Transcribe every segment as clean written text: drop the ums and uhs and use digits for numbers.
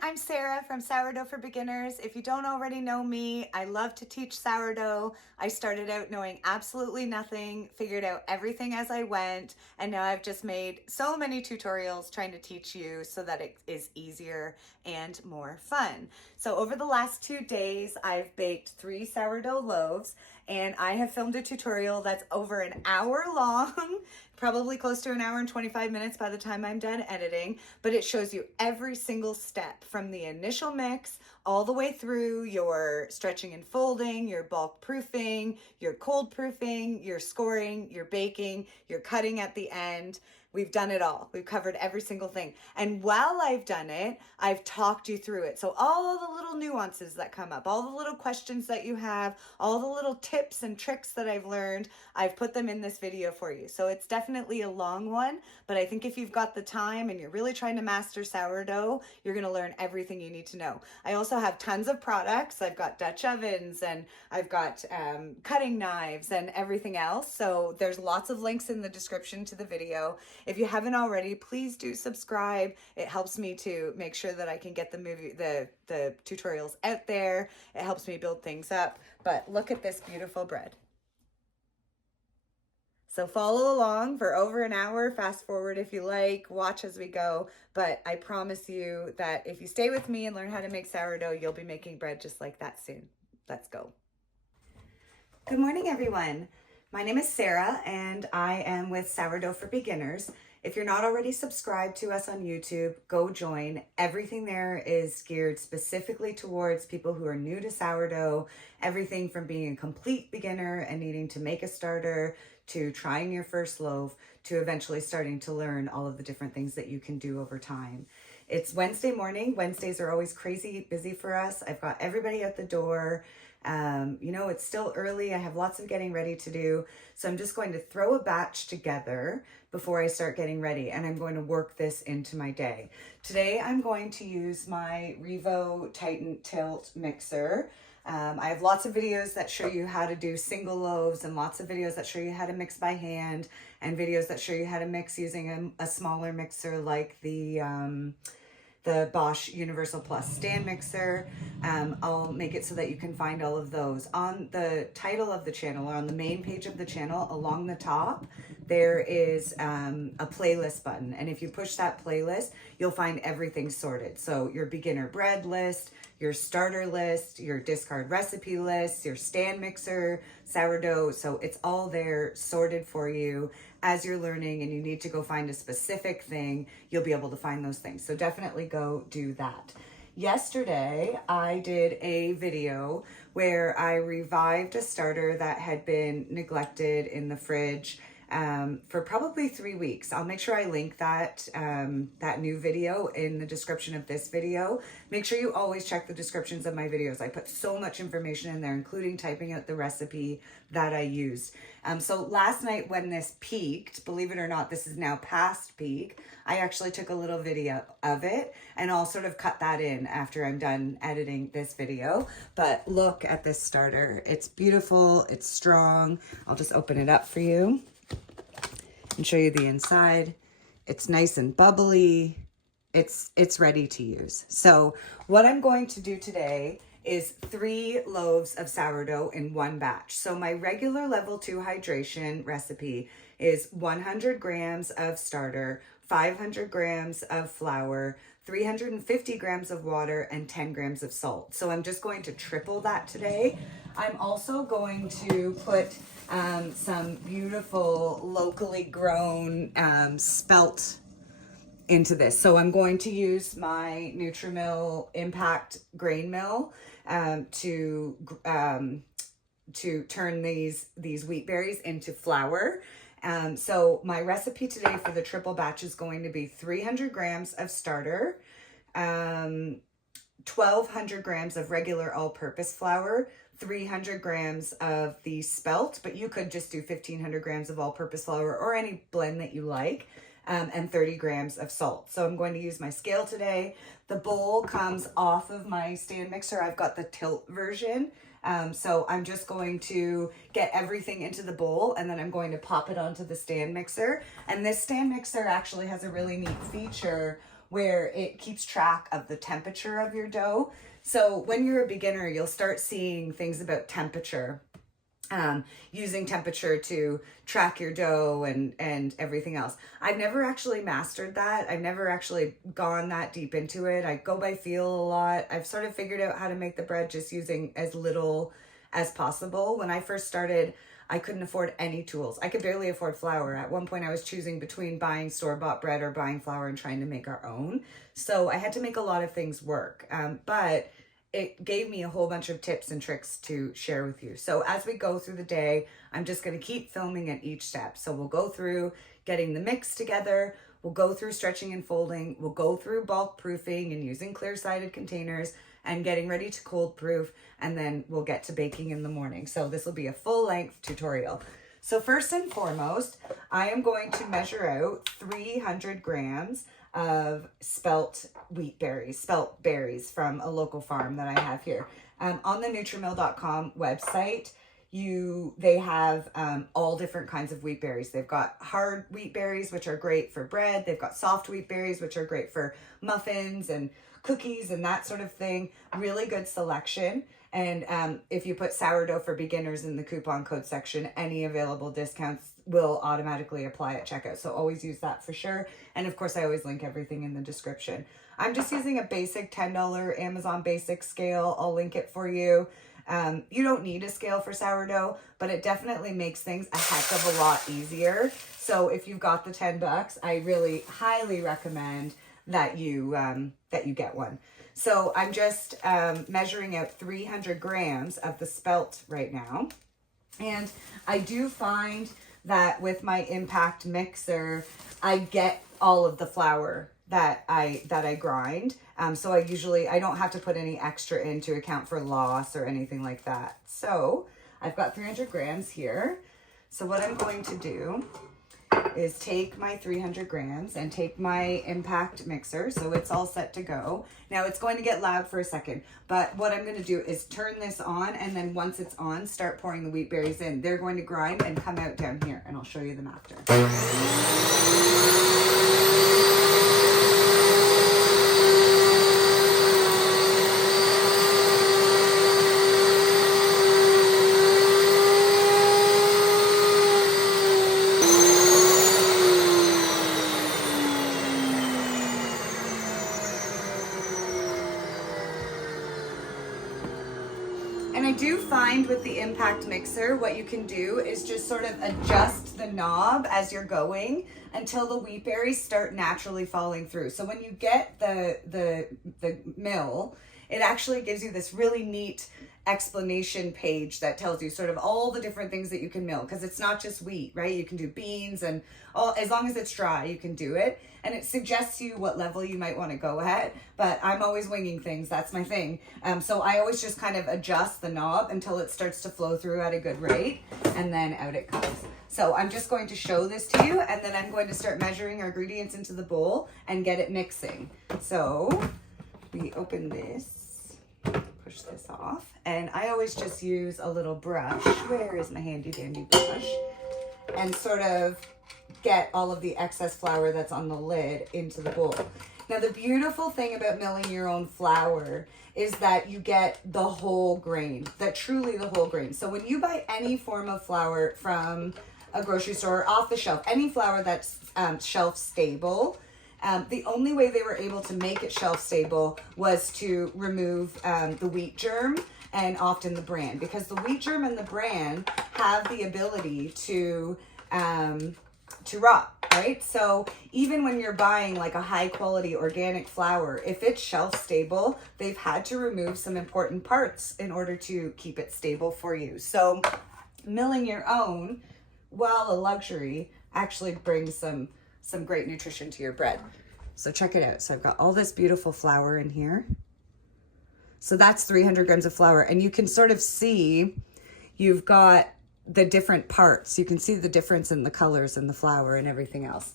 I'm Sarah from Sourdough for Beginners. If you don't already know me, I love to teach sourdough. I started out knowing absolutely nothing, figured out everything as I went, and now I've just made so many tutorials trying to teach you so that it is easier and more fun. So over the last 2 days, I've baked 3 sourdough loaves, and I have filmed a tutorial that's over an hour long, probably close to an hour and 25 minutes by the time I'm done editing, but it shows you every single step from the initial mix all the way through your stretching and folding, your bulk proofing, your cold proofing, your scoring, your baking, your cutting at the end. We've done it all. We've covered every single thing. And while I've done it, I've talked you through it. So all the little nuances that come up, all the little questions that you have, all the little tips and tricks that I've learned, I've put them in this video for you. So it's definitely a long one, but I think if you've got the time and you're really trying to master sourdough, you're going to learn everything you need to know. I also have tons of products. I've got Dutch ovens and I've got cutting knives and everything else. So there's lots of links in the description to the video. If you haven't already, please do subscribe. It helps me to make sure that I can get the tutorials out there. It helps me build things up. But look at this beautiful bread. So follow along for over an hour, fast forward if you like, watch as we go. But I promise you that if you stay with me and learn how to make sourdough, you'll be making bread just like that soon. Let's go. Good morning, everyone. My name is Sarah and I am with Sourdough for Beginners. If you're not already subscribed to us on YouTube, go join. Everything there is geared specifically towards people who are new to sourdough, everything from being a complete beginner and needing to make a starter, to trying your first loaf, to eventually starting to learn all of the different things that you can do over time. It's Wednesday morning. Wednesdays are always crazy busy for us. I've got everybody at the door. It's still early. I have lots of getting ready to do. So I'm just going to throw a batch together before I start getting ready, and I'm going to work this into my day. Today, I'm going to use my Revo Titan Tilt mixer. I have lots of videos that show you how to do single loaves and lots of videos that show you how to mix by hand and videos that show you how to mix using a smaller mixer like the Bosch Universal Plus stand mixer. I'll make it so that you can find all of those. On the title of the channel, or on the main page of the channel, along the top, there is a playlist button. And if you push that playlist, you'll find everything sorted. So your beginner bread list, your starter list, your discard recipe list, your stand mixer, sourdough. So it's all there sorted for you. As you're learning and you need to go find a specific thing, you'll be able to find those things. So definitely go do that. Yesterday, I did a video where I revived a starter that had been neglected in the fridge for probably 3 weeks. I'll make sure I link that new video in the description of this video. Make sure you always check the descriptions of my videos. I put so much information in there, including typing out the recipe that I used. So last night when this peaked, believe it or not, this is now past peak, I actually took a little video of it, and I'll sort of cut that in after I'm done editing this video. But look at this starter. It's beautiful, it's strong. I'll just open it up for you and show you the inside. It's nice and bubbly. It's ready to use. So what I'm going to do today is 3 loaves of sourdough in one batch. So my regular level 2 hydration recipe is 100 grams of starter, 500 grams of flour, 350 grams of water, and 10 grams of salt. So I'm just going to triple that today. I'm also going to put some beautiful locally grown spelt into this. So I'm going to use my Nutrimil Impact grain mill to turn these wheat berries into flour. So my recipe today for the triple batch is going to be 300 grams of starter, 1,200 grams of regular all-purpose flour, 300 grams of the spelt, but you could just do 1,500 grams of all-purpose flour or any blend that you like, and 30 grams of salt. So I'm going to use my scale today. The bowl comes off of my stand mixer. I've got the tilt version. So I'm just going to get everything into the bowl, and then I'm going to pop it onto the stand mixer. And this stand mixer actually has a really neat feature where it keeps track of the temperature of your dough. So when you're a beginner, you'll start seeing things about temperature, using temperature to track your dough and everything else. I've never actually mastered that. I've never actually gone that deep into it. I go by feel a lot. I've sort of figured out how to make the bread just using as little as possible. When I first started, I couldn't afford any tools. I could barely afford flour. At one point I was choosing between buying store-bought bread or buying flour and trying to make our own. So I had to make a lot of things work. But it gave me a whole bunch of tips and tricks to share with you. So as we go through the day, I'm just going to keep filming at each step. So we'll go through getting the mix together. We'll go through stretching and folding. We'll go through bulk proofing and using clear-sided containers and getting ready to cold proof. And then we'll get to baking in the morning. So this will be a full-length tutorial. So first and foremost, I am going to measure out 300 grams of spelt berries from a local farm that I have here. On the Nutrimill.com website, they have all different kinds of wheat berries. They've got hard wheat berries, which are great for bread. They've got soft wheat berries, which are great for muffins and cookies and that sort of thing. Really good selection. And if you put sourdough for beginners in the coupon code section, any available discounts will automatically apply at checkout. So always use that for sure. And of course, I always link everything in the description. I'm just using a basic $10 Amazon basic scale. I'll link it for you. You don't need a scale for sourdough, but it definitely makes things a heck of a lot easier. So if you've got the $10, I really highly recommend that you get one. So I'm just measuring out 300 grams of the spelt right now. And I do find that with my impact mixer, I get all of the flour that I grind. So I don't have to put any extra in to account for loss or anything like that. So I've got 300 grams here. So what I'm going to do is take my 300 grams and take my impact mixer. So it's all set to go. Now it's going to get loud for a second, but what I'm going to do is turn this on, and then once it's on, start pouring the wheat berries in. They're going to grind and come out down here, and I'll show you them after. And I do find with the impact mixer, what you can do is just sort of adjust the knob as you're going until the wheat berries start naturally falling through. So when you get the mill, it actually gives you this really neat explanation page that tells you sort of all the different things that you can mill, because it's not just wheat, right? You can do beans and all, as long as it's dry, you can do it. And it suggests you what level you might want to go at, but I'm always winging things. That's my thing. So I always just kind of adjust the knob until it starts to flow through at a good rate, and then out it comes. So I'm just going to show this to you, and then I'm going to start measuring our ingredients into the bowl and get it mixing. So we open this, push this off, and I always just use a little brush. Where is my handy dandy brush? And sort of get all of the excess flour that's on the lid into the bowl. Now, the beautiful thing about milling your own flour is that you get the whole grain, truly the whole grain. So when you buy any form of flour from a grocery store, off the shelf, any flour that's shelf stable, the only way they were able to make it shelf stable was to remove the wheat germ and often the bran, because the wheat germ and the bran have the ability to rot, right? So even when you're buying like a high quality organic flour, if it's shelf stable, they've had to remove some important parts in order to keep it stable for you. So milling your own, while a luxury, actually brings some great nutrition to your bread. So check it out. So I've got all this beautiful flour in here. So that's 300 grams of flour, and you can sort of see you've got the different parts. You can see the difference in the colors and the flour and everything else.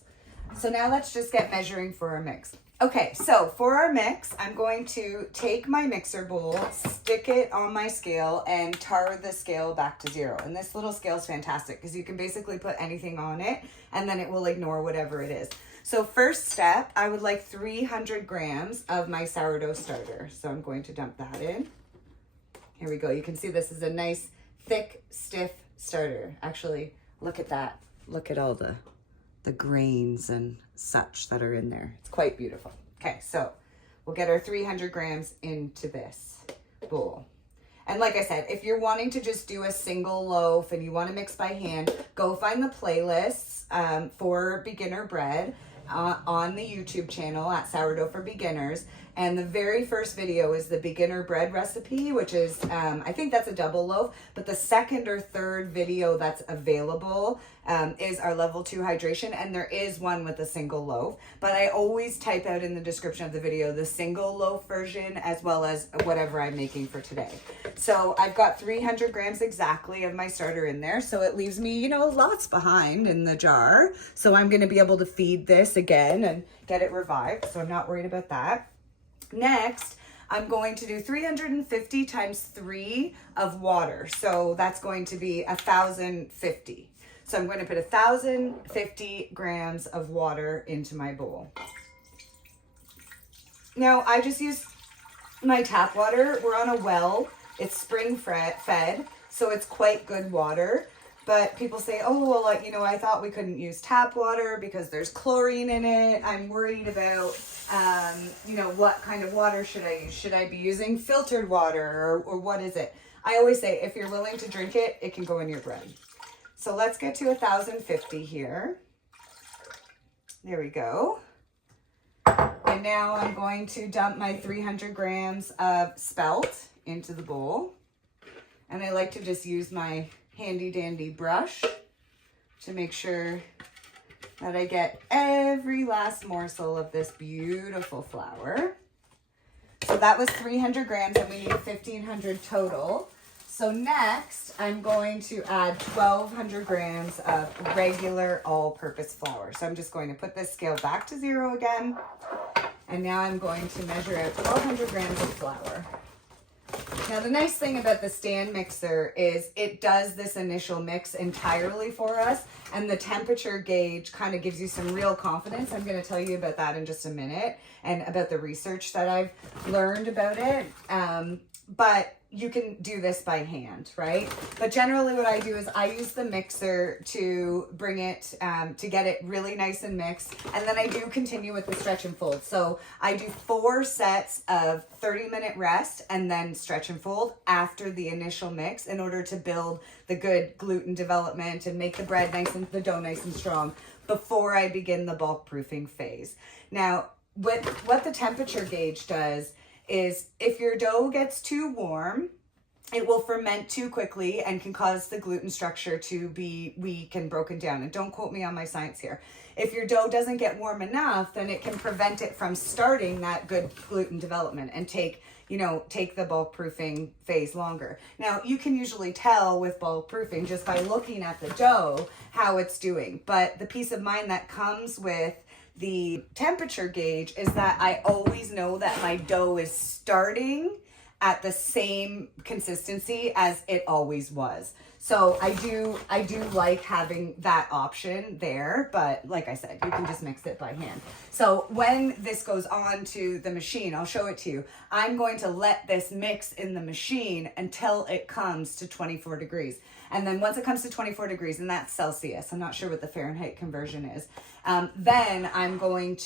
So now let's just get measuring for our mix. Okay, so for our mix, I'm going to take my mixer bowl, stick it on my scale, and tar the scale back to 0. And this little scale is fantastic because you can basically put anything on it and then it will ignore whatever it is. So first step, I would like 300 grams of my sourdough starter. So I'm going to dump that in. Here we go. You can see this is a nice, thick, stiff starter. Actually, look at that. Look at all the grains and such that are in there. It's quite beautiful. Okay, so we'll get our 300 grams into this bowl. And like I said, if you're wanting to just do a single loaf and you want to mix by hand, go find the playlists for beginner bread on the YouTube channel at Sourdough for Beginners. And the very first video is the beginner bread recipe, which is, I think that's a double loaf, but the second or third video that's available is our level 2 hydration, and there is one with a single loaf. But I always type out in the description of the video the single loaf version as well as whatever I'm making for today. So I've got 300 grams exactly of my starter in there, so it leaves me, you know, lots behind in the jar. So I'm going to be able to feed this again and get it revived, so I'm not worried about that. Next, I'm going to do 350 times 3 of water. So that's going to be 1,050. So I'm going to put 1,050 grams of water into my bowl. Now, I just use my tap water. We're on a well. It's spring fed, so it's quite good water. But people say, oh, well, you know, I thought we couldn't use tap water because there's chlorine in it. I'm worried about, you know, what kind of water should I use? Should I be using filtered water or what is it? I always say, if you're willing to drink it, it can go in your bread. So let's get to 1,050 here. There we go. And now I'm going to dump my 300 grams of spelt into the bowl. And I like to just use my handy dandy brush to make sure that I get every last morsel of this beautiful flour. So that was 300 grams and we need 1,500 total. So next I'm going to add 1,200 grams of regular all-purpose flour. So I'm just going to put this scale back to 0 again. And now I'm going to measure out 1,200 grams of flour. Now, the nice thing about the stand mixer is it does this initial mix entirely for us, and the temperature gauge kind of gives you some real confidence. I'm going to tell you about that in just a minute and about the research that I've learned about it. But you can do this by hand, right? But generally what I do is I use the mixer to bring it, to get it really nice and mixed. And then I do continue with the stretch and fold. So I do 4 sets of 30-minute rest and then stretch and fold after the initial mix in order to build the good gluten development and make the bread nice and the dough nice and strong before I begin the bulk proofing phase. Now, what the temperature gauge does is if your dough gets too warm, it will ferment too quickly and can cause the gluten structure to be weak and broken down. And don't quote me on my science here. If your dough doesn't get warm enough, then it can prevent it from starting that good gluten development and take the bulk proofing phase longer. Now, you can usually tell with bulk proofing just by looking at the dough how it's doing. But the peace of mind that comes with the temperature gauge is that I always know that my dough is starting at the same consistency as it always was. So I do like having that option there, but like I said, you can just mix it by hand. So when this goes on to the machine, I'll show it to you. I'm going to let this mix in the machine until it comes to 24 degrees. And then once it comes to 24 degrees, and that's Celsius, I'm not sure what the Fahrenheit conversion is, then I'm going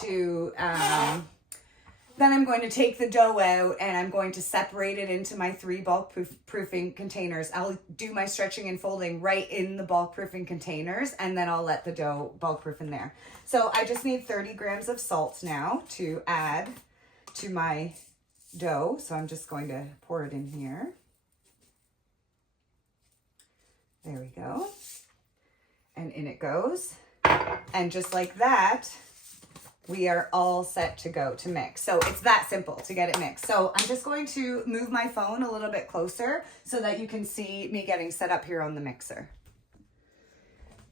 to take the dough out and I'm going to separate it into my 3 bulk proofing containers. I'll do my stretching and folding right in the bulk proofing containers, and then I'll let the dough bulk proof in there. So I just need 30 grams of salt now to add to my dough. So I'm just going to pour it in here. There we go. And in it goes. And just like that, we are all set to go to mix. So it's that simple to get it mixed. So I'm just going to move my phone a little bit closer so that you can see me getting set up here on the mixer.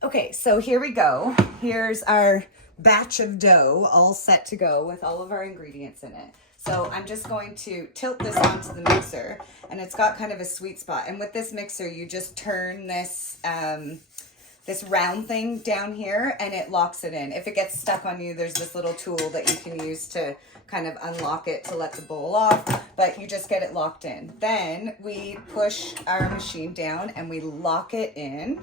Okay, so here we go. Here's our batch of dough all set to go with all of our ingredients in it. So I'm just going to tilt this onto the mixer, and it's got kind of a sweet spot. And with this mixer, you just turn this this round thing down here, and it locks it in. If it gets stuck on you, there's this little tool that you can use to kind of unlock it to let the bowl off, but you just get it locked in. Then we push our machine down and we lock it in,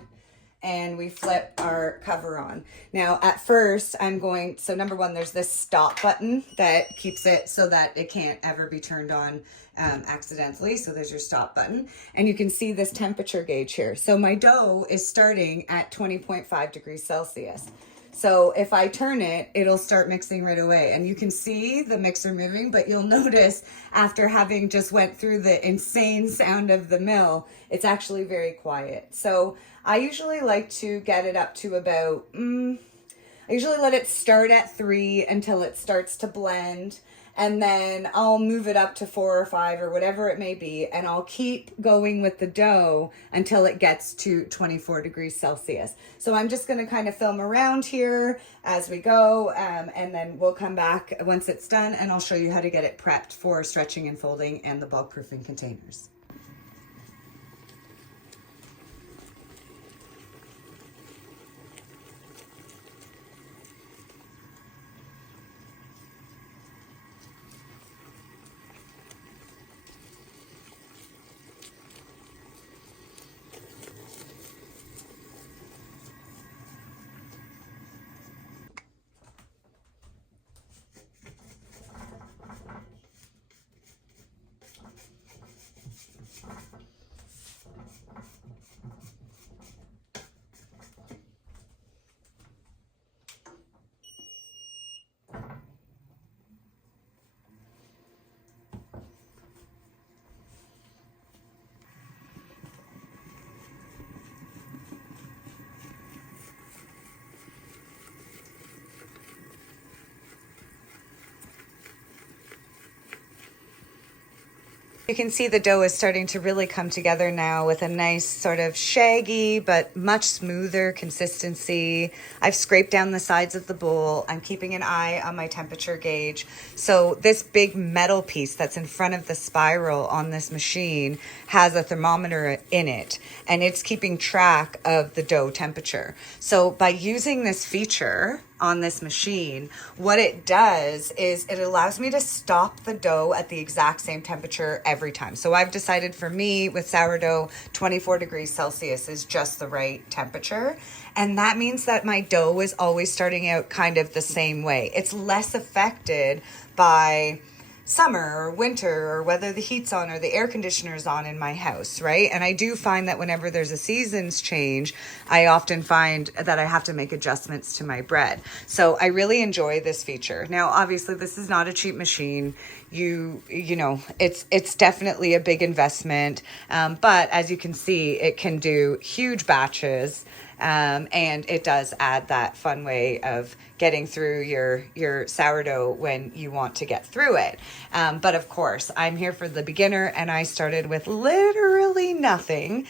and we flip our cover on. Now at first so number one, there's this stop button that keeps it so that it can't ever be turned on accidentally. So there's your stop button, and you can see this temperature gauge here. So my dough is starting at 20.5 degrees Celsius. So if I turn it, it'll start mixing right away. And you can see the mixer moving, but you'll notice after having just went through the insane sound of the mill, it's actually very quiet. So I usually like to get it up to about, I usually let it start at 3 until it starts to blend. And then I'll move it up to 4 or 5 or whatever it may be. And I'll keep going with the dough until it gets to 24 degrees Celsius. So I'm just going to kind of film around here as we go. And then we'll come back once it's done, and I'll show you how to get it prepped for stretching and folding and the bulk proofing containers. You can see the dough is starting to really come together now with a nice sort of shaggy but much smoother consistency. I've scraped down the sides of the bowl. I'm keeping an eye on my temperature gauge. So this big metal piece that's in front of the spiral on this machine has a thermometer in it, and it's keeping track of the dough temperature. So by using this feature on this machine, what it does is it allows me to stop the dough at the exact same temperature every time. So I've decided for me with sourdough, 24 degrees Celsius is just the right temperature. And that means that my dough is always starting out kind of the same way. It's less affected by summer or winter or whether the heat's on or the air conditioner's on in my house, right? And I do find that whenever there's a seasons change, I often find that I have to make adjustments to my bread. So I really enjoy this feature. Now, obviously, this is not a cheap machine. You know, it's definitely a big investment, but as you can see, it can do huge batches. And it does add that fun way of getting through your sourdough when you want to get through it. But of course, I'm here for the beginner, and I started with literally nothing.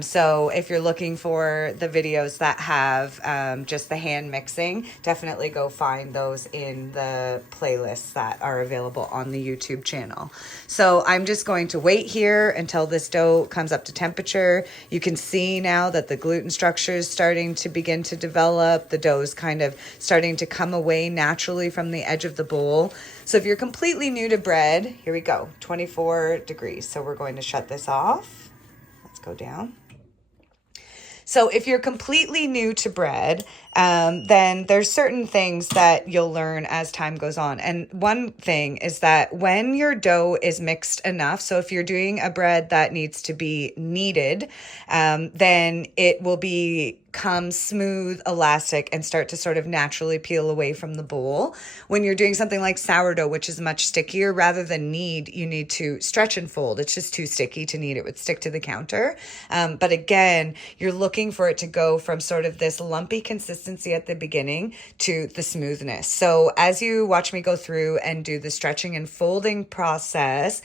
So if you're looking for the videos that have just the hand mixing, definitely go find those in the playlists that are available on the YouTube channel. So I'm just going to wait here until this dough comes up to temperature. You can see now that the gluten structure is starting to begin to develop. The dough is kind of starting to come away naturally from the edge of the bowl. So if you're completely new to bread, here we go, 24 degrees. So we're going to shut this off. Let's go down. So if you're completely new to bread, then there's certain things that you'll learn as time goes on. And one thing is that when your dough is mixed enough, so if you're doing a bread that needs to be kneaded, then it will become smooth, elastic, and start to sort of naturally peel away from the bowl. When you're doing something like sourdough, which is much stickier, rather than knead, you need to stretch and fold. It's just too sticky to knead. It would stick to the counter. But again, you're looking for it to go from sort of this lumpy consistency at the beginning to the smoothness. So as you watch me go through and do the stretching and folding process,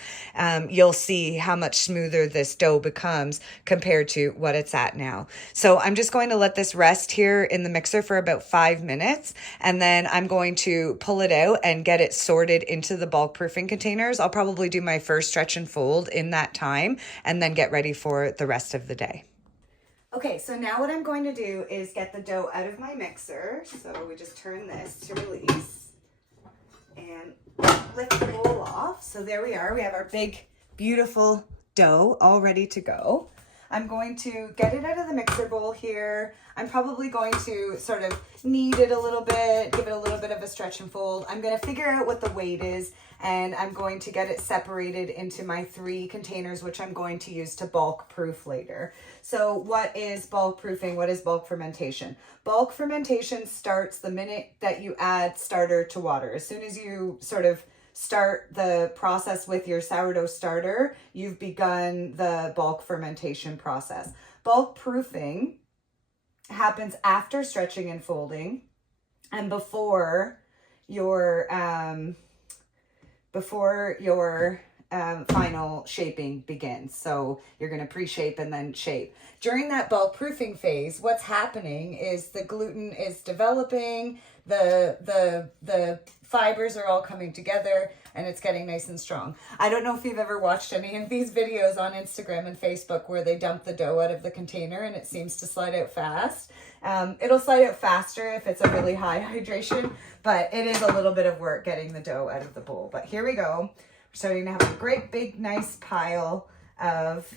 you'll see how much smoother this dough becomes compared to what it's at now. So I'm just going to let this rest here in the mixer for about 5 minutes, and then I'm going to pull it out and get it sorted into the bulk proofing containers. I'll probably do my first stretch and fold in that time and then get ready for the rest of the day. Okay, so now what I'm going to do is get the dough out of my mixer. So we just turn this to release and lift the bowl off. So there we are. We have our big, beautiful dough all ready to go. I'm going to get it out of the mixer bowl here. I'm probably going to sort of knead it a little bit, give it a little bit of a stretch and fold. I'm going to figure out what the weight is, and I'm going to get it separated into my 3 containers, which I'm going to use to bulk proof later. So what is bulk proofing? What is bulk fermentation? Bulk fermentation starts the minute that you add starter to water. As soon as you sort of start the process with your sourdough starter, you've begun the bulk fermentation process. Bulk proofing happens after stretching and folding and before your final shaping begins. So you're going to pre-shape and then shape. During that bulk proofing phase, what's happening is the gluten is developing, the fibers are all coming together, and it's getting nice and strong. I don't know if you've ever watched any of these videos on Instagram and Facebook where they dump the dough out of the container and it seems to slide out fast. It'll slide out faster if it's a really high hydration, but it is a little bit of work getting the dough out of the bowl. But here we go. We're starting to have a great big nice pile of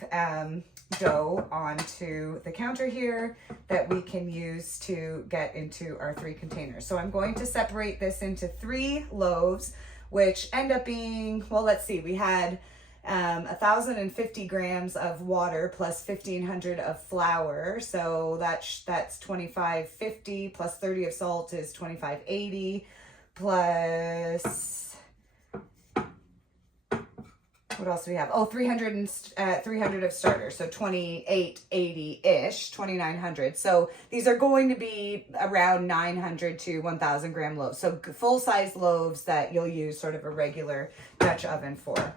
dough onto the counter here that we can use to get into our 3 containers. So I'm going to separate this into 3 loaves, which end up being, well, let's see, we had 1,050 grams of water plus 1,500 of flour. So that's 2,550 plus 30 of salt is 2,580 plus, what else do we have? Oh, 300 of starter. So 2,880-ish, 2,900. So these are going to be around 900 to 1,000 gram loaves. So full size loaves that you'll use sort of a regular Dutch oven for.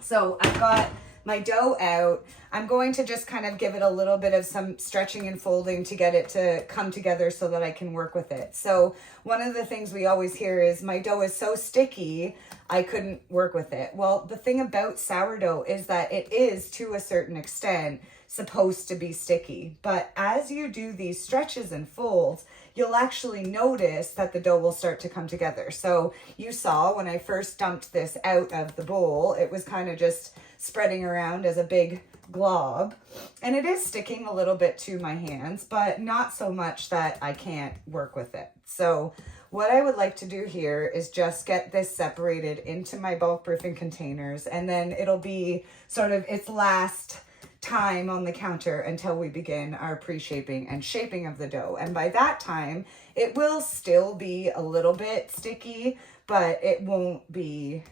So I've got my dough out. I'm going to just kind of give it a little bit of some stretching and folding to get it to come together so that I can work with it. So one of the things we always hear is my dough is so sticky, I couldn't work with it. Well, the thing about sourdough is that it is, to a certain extent, supposed to be sticky. But as you do these stretches and folds, you'll actually notice that the dough will start to come together. So you saw when I first dumped this out of the bowl, it was kind of just spreading around as a big glob. And it is sticking a little bit to my hands, but not so much that I can't work with it. So what I would like to do here is just get this separated into my bulk proofing containers, and then it'll be sort of its last time on the counter until we begin our pre-shaping and shaping of the dough. And by that time, it will still be a little bit sticky, but it won't be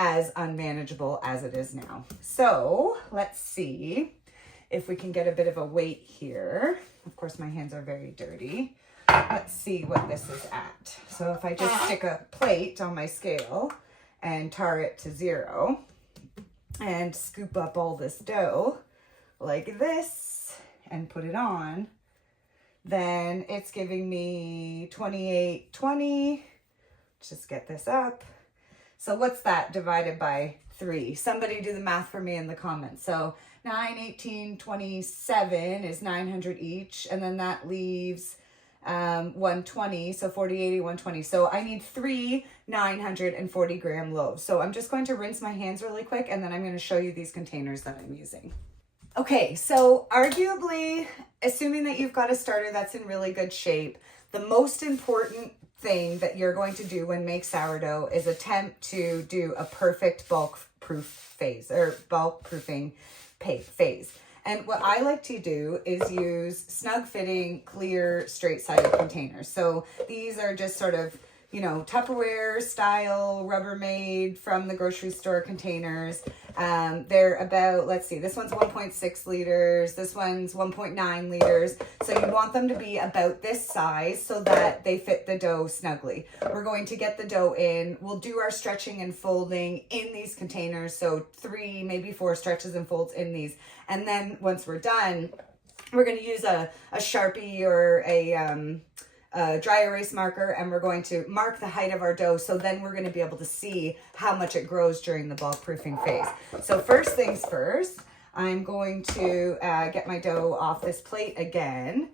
as unmanageable as it is now. So let's see if we can get a bit of a weight here. Of course, my hands are very dirty. Let's see what this is at. So if I just stick a plate on my scale and tar it to 0 and scoop up all this dough like this and put it on, then it's giving me 2820. Just get this up. So what's that divided by 3? Somebody do the math for me in the comments. So 9, 18, 27 is 900 each, and then that leaves 120, so 40, 80, 120. So I need 3 940 gram loaves. So I'm just going to rinse my hands really quick, and then I'm going to show you these containers that I'm using. Okay, so arguably, assuming that you've got a starter that's in really good shape, the most important thing that you're going to do when make sourdough is attempt to do a perfect bulk proof phase, or bulk proofing phase. And what I like to do is use snug fitting, clear, straight-sided containers. So these are just sort of, you know, Tupperware style, Rubbermaid from the grocery store containers. They're about, let's see, this one's 1.6 liters, this one's 1.9 liters. So you want them to be about this size so that they fit the dough snugly. We're going to get the dough in. We'll do our stretching and folding in these containers. So 3, maybe 4 stretches and folds in these. And then once we're done, we're going to use a Sharpie or a dry erase marker, and we're going to mark the height of our dough, so then we're going to be able to see how much it grows during the bulk proofing phase. So first things first, I'm going to get my dough off this plate again,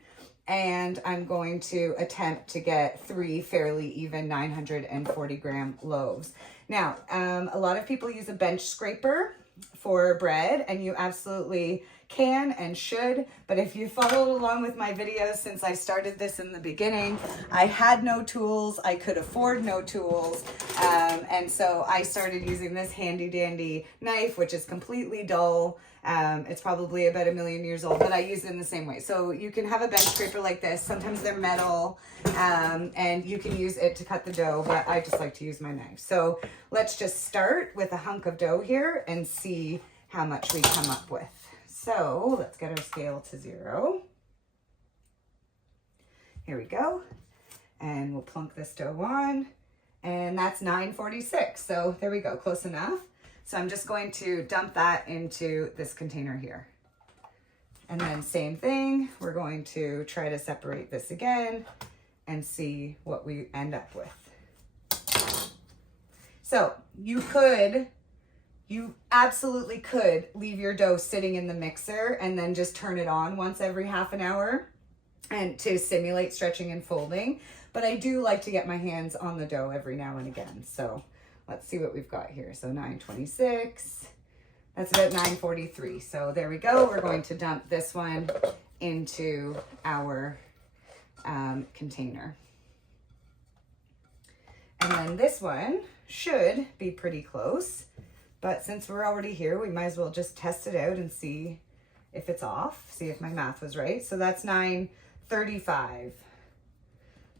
and I'm going to attempt to get 3 fairly even 940 gram loaves. Now, a lot of people use a bench scraper for bread, and you absolutely can and should, but if you followed along with my videos since I started this in the beginning, I had no tools, I could afford no tools, and so I started using this handy dandy knife, which is completely dull. It's probably about 1 million years old, but I use it in the same way. So you can have a bench scraper like this. Sometimes they're metal, and you can use it to cut the dough, but I just like to use my knife. So let's just start with a hunk of dough here and see how much we come up with. So let's get our scale to 0. Here we go. And we'll plunk this dough on, and that's 946. So there we go, close enough. So I'm just going to dump that into this container here. And then same thing, we're going to try to separate this again and see what we end up with. So you absolutely could leave your dough sitting in the mixer and then just turn it on once every half an hour and to simulate stretching and folding. But I do like to get my hands on the dough every now and again. So let's see what we've got here. So 926, that's about 943. So there we go. We're going to dump this one into our container. And then this one should be pretty close, but since we're already here, we might as well just test it out and see if it's off, see if my math was right. So that's 935.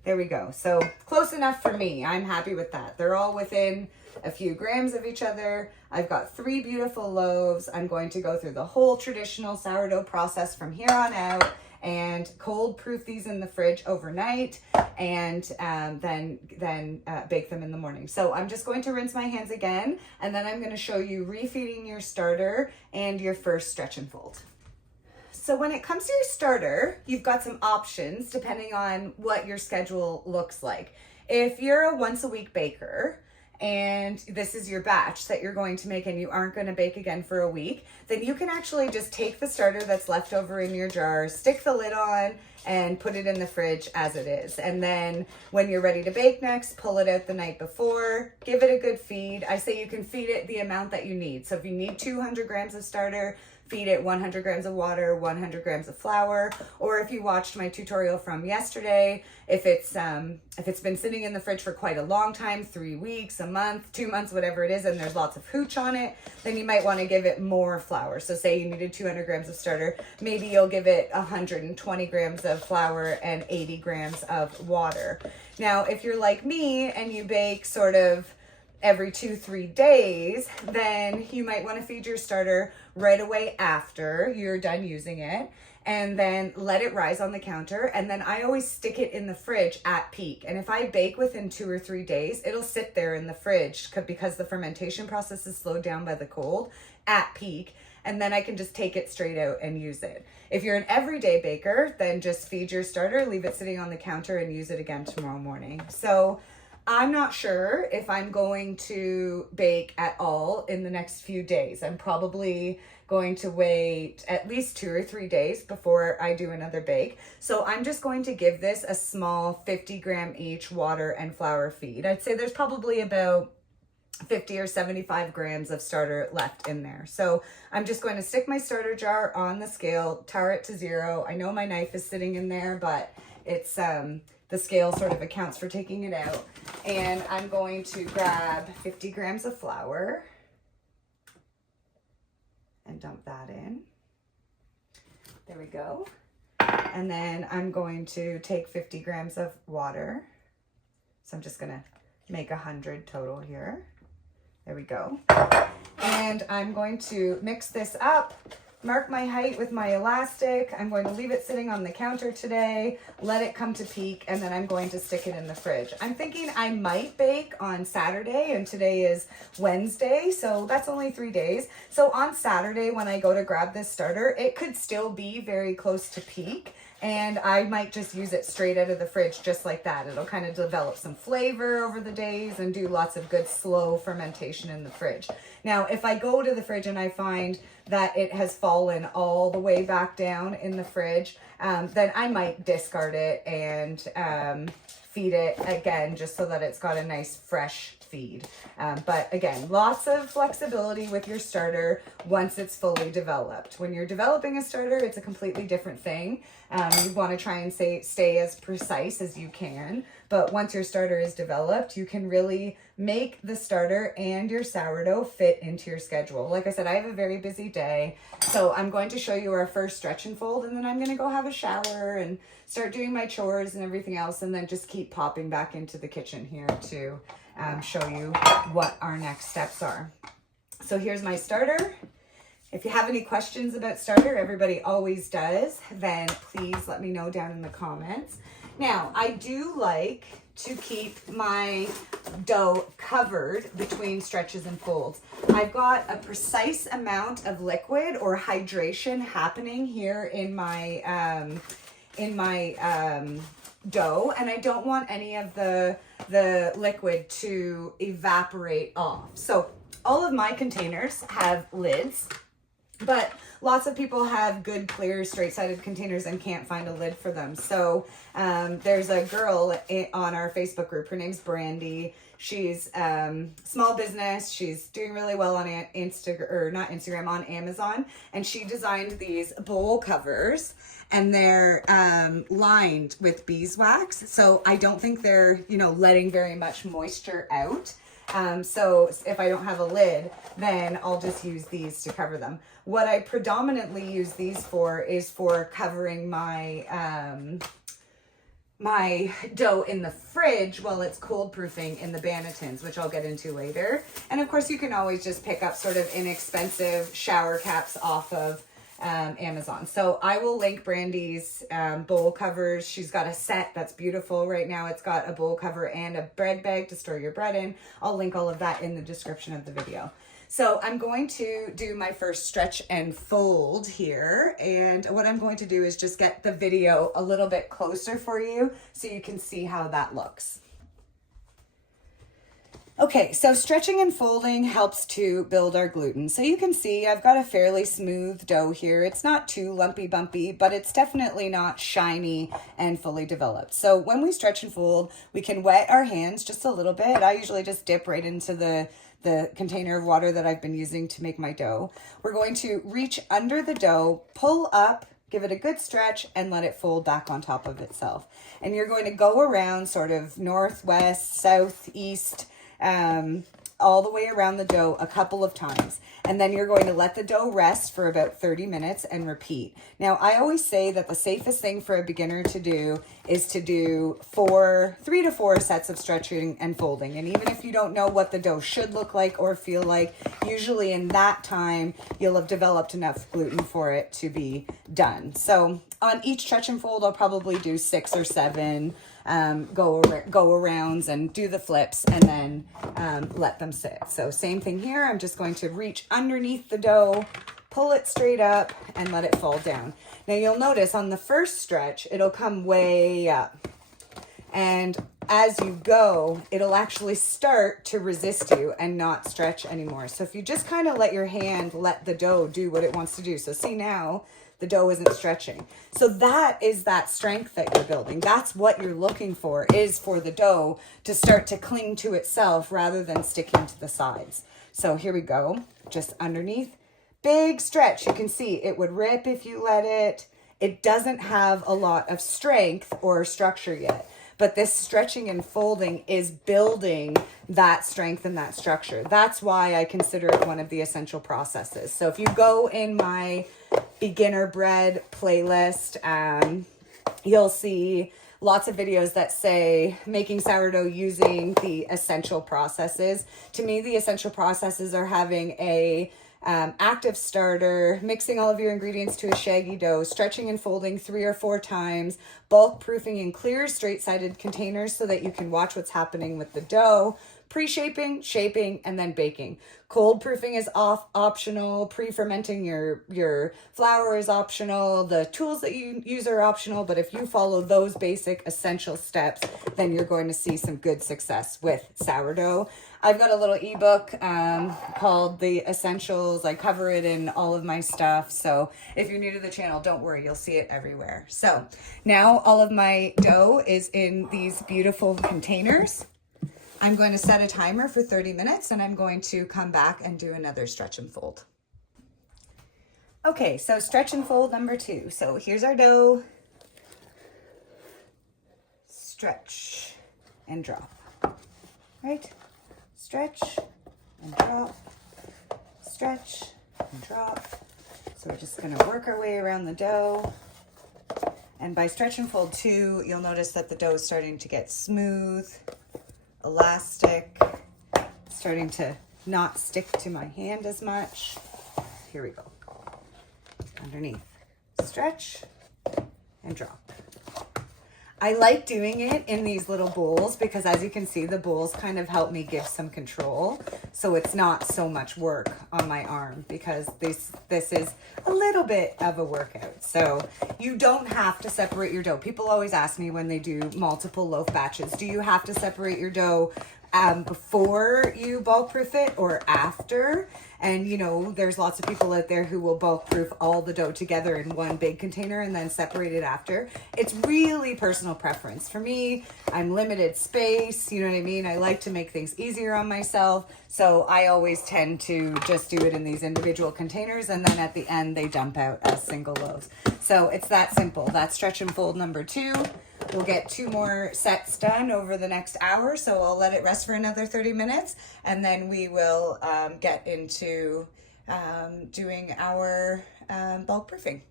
There we go. So close enough for me. I'm happy with that. They're all within a few grams of each other. I've got 3 beautiful loaves. I'm going to go through the whole traditional sourdough process from here on out and cold proof these in the fridge overnight, and then bake them in the morning. So I'm just going to rinse my hands again, and then I'm going to show you refeeding your starter and your first stretch and fold. So when it comes to your starter, you've got some options depending on what your schedule looks like. If you're a once a week baker and this is your batch that you're going to make and you aren't going to bake again for a week, then you can actually just take the starter that's left over in your jar, stick the lid on, and put it in the fridge as it is. And then when you're ready to bake next, pull it out the night before, give it a good feed. I say you can feed it the amount that you need. So if you need 200 grams of starter, feed it 100 grams of water, 100 grams of flour, or if you watched my tutorial from yesterday, if it's been sitting in the fridge for quite a long time, 3 weeks, a month, 2 months, whatever it is, and there's lots of hooch on it, then you might want to give it more flour. So say you needed 200 grams of starter, maybe you'll give it 120 grams of flour and 80 grams of water. Now, if you're like me and you bake sort of every 2-3 days, then you might want to feed your starter right away after you're done using it, and then let it rise on the counter. And then I always stick it in the fridge at peak. And if I bake within 2 or 3 days, it'll sit there in the fridge because the fermentation process is slowed down by the cold at peak. And then I can just take it straight out and use it. If you're an everyday baker, then just feed your starter, leave it sitting on the counter, and use it again tomorrow morning. So I'm not sure if I'm going to bake at all in the next few days. I'm probably going to wait at least 2 or 3 days before I do another bake. So I'm just going to give this a small 50 gram each water and flour feed. I'd say there's probably about 50 or 75 grams of starter left in there. So I'm just going to stick my starter jar on the scale, tar it to 0. I know my knife is sitting in there, but it's the scale sort of accounts for taking it out. And I'm going to grab 50 grams of flour and dump that in. There we go. And then I'm going to take 50 grams of water. So I'm just gonna make 100 total here. There we go. And I'm going to mix this up, mark my height with my elastic. I'm going to leave it sitting on the counter today, let it come to peak, and then I'm going to stick it in the fridge. I'm thinking I might bake on Saturday, and today is Wednesday, so that's only 3 days. So on Saturday, when I go to grab this starter, it could still be very close to peak. And I might just use it straight out of the fridge just like that. It'll kind of develop some flavor over the days and do lots of good slow fermentation in the fridge. Now, if I go to the fridge and I find that it has fallen all the way back down in the fridge, then I might discard it and feed it again just so that it's got a nice fresh feed. But again, lots of flexibility with your starter once it's fully developed. When you're developing a starter, it's a completely different thing. You want to try and stay as precise as you can. But once your starter is developed, you can really make the starter and your sourdough fit into your schedule. Like I said, I have a very busy day. So I'm going to show you our first stretch and fold, and then I'm going to go have a shower and start doing my chores and everything else, and then just keep popping back into the kitchen here to show you what our next steps are. So here's my starter. If you have any questions about starter, everybody always does, then please let me know down in the comments. Now, I do like to keep my dough covered between stretches and folds. I've got a precise amount of liquid or hydration happening here in my dough, and I don't want any of the liquid to evaporate off. So all of my containers have lids, but lots of people have good, clear, straight-sided containers and can't find a lid for them. So there's a girl on our Facebook group. Her name's Brandy. She's small business. She's doing really well on on Amazon. And she designed these bowl covers, and they're lined with beeswax. So I don't think they're, letting very much moisture out. So if I don't have a lid, then I'll just use these to cover them. What I predominantly use these for is for covering my my dough in the fridge while it's cold proofing in the Bannetons, which I'll get into later. And of course, you can always just pick up sort of inexpensive shower caps off of Amazon. So I will link Brandy's bowl covers. She's got a set that's beautiful right now. It's got a bowl cover and a bread bag to store your bread in. I'll link all of that in the description of the video. So I'm going to do my first stretch and fold here. And what I'm going to do is just get the video a little bit closer for you so you can see how that looks. Okay, so stretching and folding helps to build our gluten. So you can see I've got a fairly smooth dough here. It's not too lumpy bumpy, but it's definitely not shiny and fully developed. So when we stretch and fold, we can wet our hands just a little bit. I usually just dip right into the container of water that I've been using to make my dough. We're going to reach under the dough, pull up, give it a good stretch, and let it fold back on top of itself. And you're going to go around sort of northwest, southeast, all the way around the dough a couple of times. And then you're going to let the dough rest for about 30 minutes and repeat. Now, I always say that the safest thing for a beginner to do is to do 3 to 4 sets of stretching and folding. And even if you don't know what the dough should look like or feel like, usually in that time, you'll have developed enough gluten for it to be done. So on each stretch and fold, I'll probably do 6 or 7 go arounds and do the flips, and then let them sit. So same thing here. I'm just going to reach underneath the dough, pull it straight up, and let it fall down. Now you'll notice on the first stretch, it'll come way up. And as you go, it'll actually start to resist you and not stretch anymore. So if you just kind of let your hand let the dough do what it wants to do. So see now, the dough isn't stretching. So that is that strength that you're building. That's what you're looking for, is for the dough to start to cling to itself rather than sticking to the sides. So here we go, just underneath. Big stretch. You can see it would rip if you let it. It doesn't have a lot of strength or structure yet. But this stretching and folding is building that strength and that structure. That's why I consider it one of the essential processes. So if you go in my beginner bread playlist, you'll see lots of videos that say making sourdough using the essential processes. To me, the essential processes are having a active starter, mixing all of your ingredients to a shaggy dough, stretching and folding 3 or 4 times, bulk proofing in clear straight-sided containers so that you can watch what's happening with the dough, pre-shaping, shaping, and then baking. Cold proofing is optional. Pre-fermenting your flour is optional. The tools that you use are optional, but if you follow those basic essential steps, then you're going to see some good success with sourdough. I've got a little ebook called The Essentials. I cover it in all of my stuff. So if you're new to the channel, don't worry, you'll see it everywhere. So now all of my dough is in these beautiful containers. I'm going to set a timer for 30 minutes and I'm going to come back and do another stretch and fold. Okay, so stretch and fold number 2. So here's our dough. Stretch and drop, right? Stretch and drop, stretch and drop. So we're just gonna work our way around the dough. And by stretch and fold 2, you'll notice that the dough is starting to get smooth, elastic, starting to not stick to my hand as much. Here we go. Underneath, stretch and drop. I like doing it in these little bowls because as you can see, the bowls kind of help me give some control. So it's not so much work on my arm because this is a little bit of a workout. So you don't have to separate your dough. People always ask me when they do multiple loaf batches, do you have to separate your dough before you bulk proof it or after? And you know, there's lots of people out there who will bulk proof all the dough together in one big container and then separate it after. It's really personal preference. For me, I'm limited space, you know what I mean? I like to make things easier on myself. So I always tend to just do it in these individual containers and then at the end they dump out as single loaves. So it's that simple. That's stretch and fold number 2. We'll get 2 more sets done over the next hour, so I'll let it rest for another 30 minutes, and then we will get into doing our bulk proofing.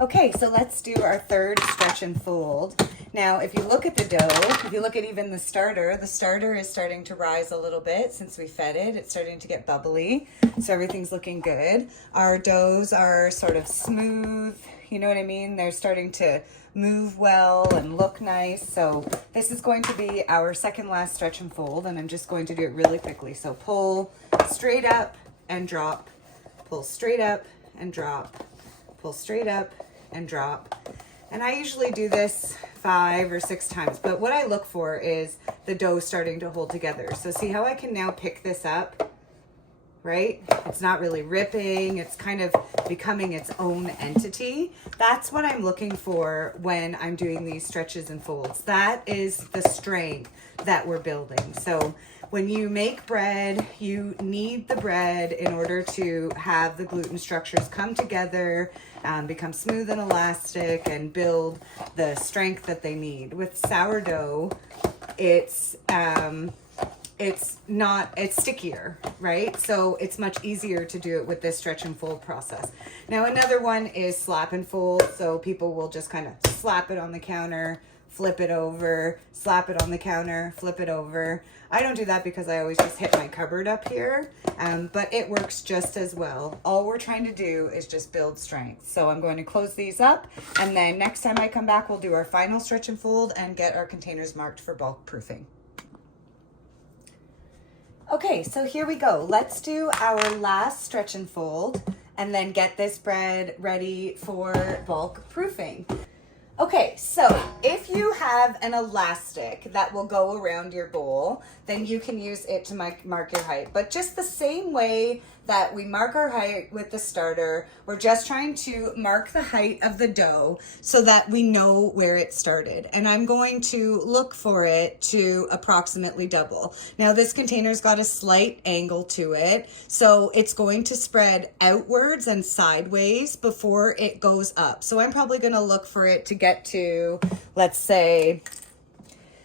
Okay, so let's do our 3rd stretch and fold. Now, if you look at the dough, if you look at even the starter is starting to rise a little bit since we fed it. It's starting to get bubbly, so everything's looking good. Our doughs are sort of smooth, you know what I mean? They're starting to move well and look nice. So this is going to be our 2nd last stretch and fold, and I'm just going to do it really quickly. So pull straight up and drop, pull straight up and drop, pull straight up and drop. And I usually do this 5 or 6 times, but what I look for is the dough starting to hold together. So see how I can now pick this up, right? It's not really ripping. It's kind of becoming its own entity. That's what I'm looking for when I'm doing these stretches and folds. That is the strength that we're building. So when you make bread, you need the bread in order to have the gluten structures come together, become smooth and elastic, and build the strength that they need. With sourdough, it's stickier, right? So it's much easier to do it with this stretch and fold process. Now, another one is slap and fold. So people will just kind of slap it on the counter, flip it over, slap it on the counter, flip it over. I don't do that because I always just hit my cupboard up here, but it works just as well. All we're trying to do is just build strength. So I'm going to close these up, and then next time I come back, we'll do our final stretch and fold and get our containers marked for bulk proofing. Okay, so here we go. Let's do our last stretch and fold and then get this bread ready for bulk proofing. Okay, so if you have an elastic that will go around your bowl, then you can use it to mark your height. But just the same way that we mark our height with the starter, we're just trying to mark the height of the dough so that we know where it started. And I'm going to look for it to approximately double. Now this container's got a slight angle to it, so it's going to spread outwards and sideways before it goes up. So I'm probably gonna look for it to get to, let's say,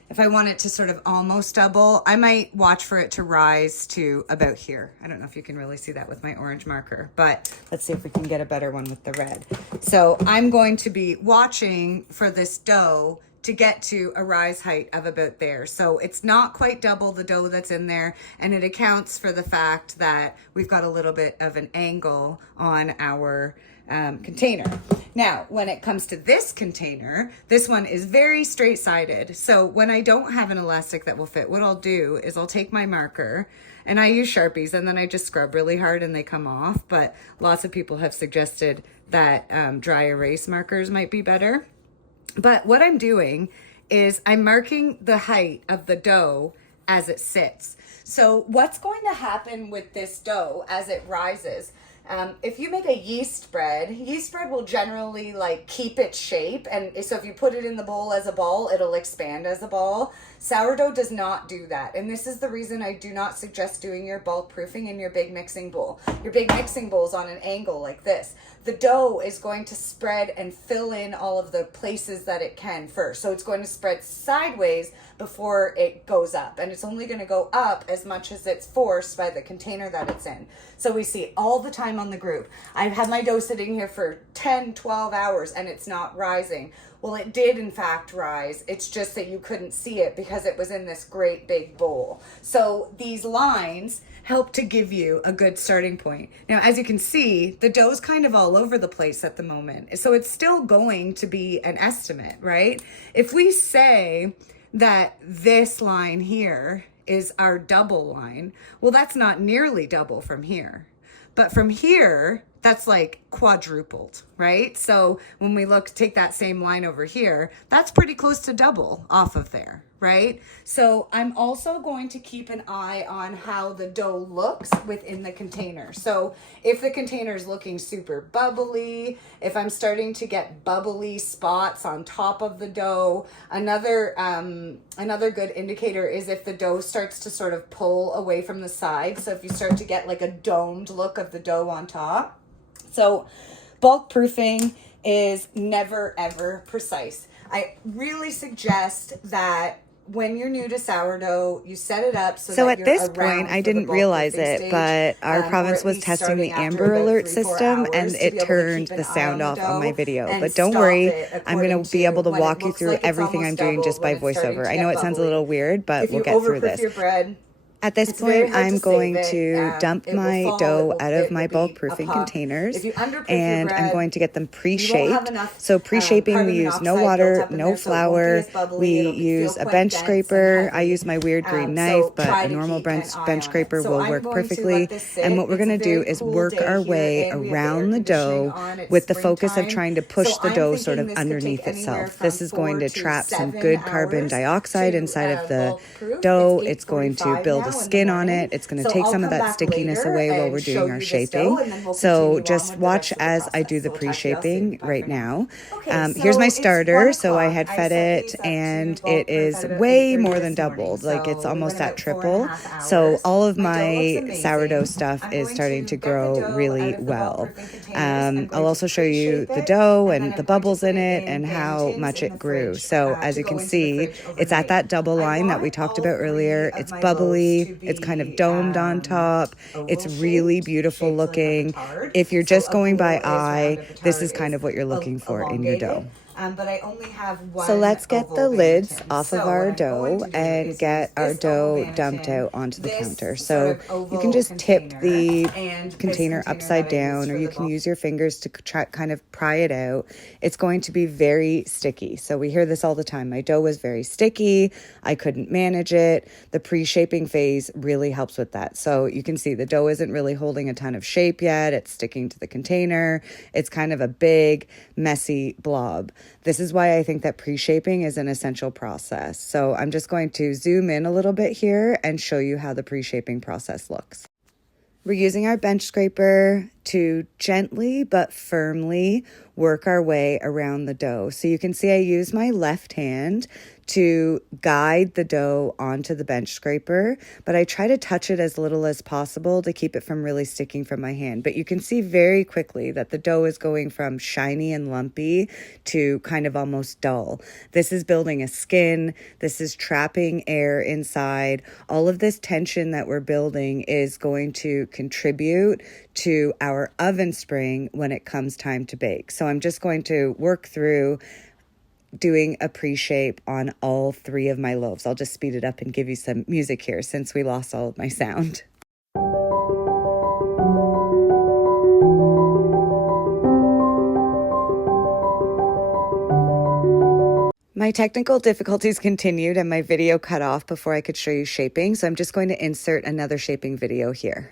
if I want it to sort of almost double, I might watch for it to rise to about here. I don't know if you can really see that with my orange marker, but let's see if we can get a better one with the red. So I'm going to be watching for this dough to get to a rise height of about there. So it's not quite double the dough that's in there, and it accounts for the fact that we've got a little bit of an angle on our container. Now, when it comes to this container, this one is very straight-sided. So when I don't have an elastic that will fit, what I'll do is I'll take my marker, and I use Sharpies, and then I just scrub really hard and they come off. But lots of people have suggested that dry erase markers might be better. But what I'm doing is I'm marking the height of the dough as it sits. So what's going to happen with this dough as it rises? If you make a yeast bread will generally like keep its shape. And so if you put it in the bowl as a ball, it'll expand as a ball. Sourdough does not do that. And this is the reason I do not suggest doing your bulk proofing in your big mixing bowl. Your big mixing bowl is on an angle like this. The dough is going to spread and fill in all of the places that it can first. So it's going to spread sideways before it goes up. And it's only going to go up as much as it's forced by the container that it's in. So we see all the time on the group, I've had my dough sitting here for 10, 12 hours and it's not rising. Well, it did in fact rise. It's just that you couldn't see it because it was in this great big bowl. So these lines help to give you a good starting point. Now, as you can see, the dough's kind of all over the place at the moment. So it's still going to be an estimate, right? If we say that this line here is our double line, well, that's not nearly double from here. But from here, that's like quadrupled, right? So when we take that same line over here, that's pretty close to double off of there, right? So I'm also going to keep an eye on how the dough looks within the container. So if the container is looking super bubbly, if I'm starting to get bubbly spots on top of the dough, another good indicator is if the dough starts to sort of pull away from the side. So if you start to get like a domed look of the dough on top. So bulk proofing is never, ever precise. I really suggest that when you're new to sourdough, you set it up so that at this point, I didn't realize it, but our province was testing the Amber Alert system and it turned the sound off on my video. But don't worry, I'm going to be able to walk you through everything I'm doing just by voiceover. I know it sounds a little weird, but we'll get through this. At this point, I'm going to dump my dough out of my bulk proofing containers, and I'm going to get them pre-shaped. So pre-shaping, we use no water, no flour. We use a bench scraper. I use my weird green knife, but a normal bench scraper will work perfectly. And what we're going to do is work our way around the dough with the focus of trying to push the dough sort of underneath itself. This is going to trap some good carbon dioxide inside of the dough. It's going to build a skin on it. It's going to take some of that stickiness away while we're doing our shaping. So just watch as I do the pre-shaping right now. Here's my starter. So I had fed it and it is way more than doubled. Like it's almost at triple. So all of my sourdough stuff is starting to grow really well. I'll also show you the dough and the bubbles in it and how much it grew. So as you can see, it's at that double line that we talked about earlier. It's bubbly. It's kind of domed on top. It's really beautiful looking. If you're just going by eye, this is kind of what you're looking for in your dough. But I only have one. So let's get the lids off of our dough and get our dough dumped out onto the counter. So you can just tip the container upside down, or you can use your fingers to try kind of pry it out. It's going to be very sticky. So we hear this all the time. My dough was very sticky. I couldn't manage it. The pre-shaping phase really helps with that. So you can see the dough isn't really holding a ton of shape yet. It's sticking to the container. It's kind of a big, messy blob. This is why I think that pre-shaping is an essential process. So I'm just going to zoom in a little bit here and show you how the pre-shaping process looks. We're using our bench scraper to gently but firmly work our way around the dough. So you can see I use my left hand to guide the dough onto the bench scraper, but I try to touch it as little as possible to keep it from really sticking from my hand. But you can see very quickly that the dough is going from shiny and lumpy to kind of almost dull. This is building a skin. This is trapping air inside. All of this tension that we're building is going to contribute to our oven spring when it comes time to bake. So I'm just going to work through doing a pre-shape on all 3 of my loaves. I'll just speed it up and give you some music here since we lost all of my sound. My technical difficulties continued and my video cut off before I could show you shaping, so I'm just going to insert another shaping video here.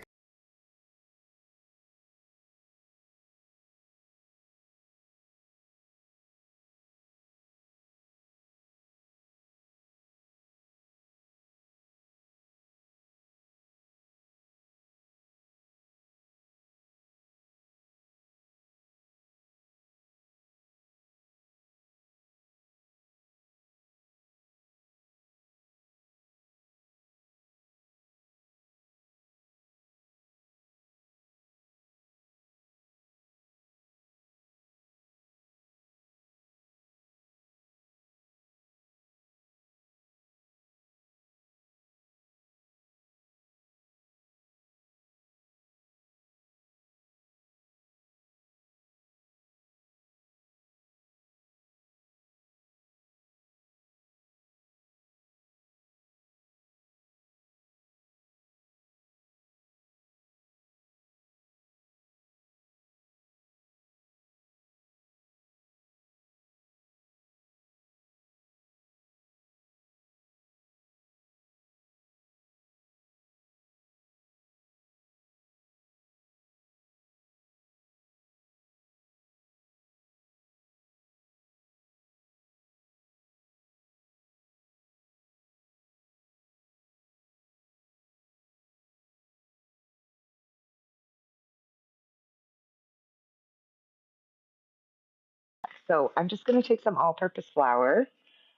So I'm just going to take some all-purpose flour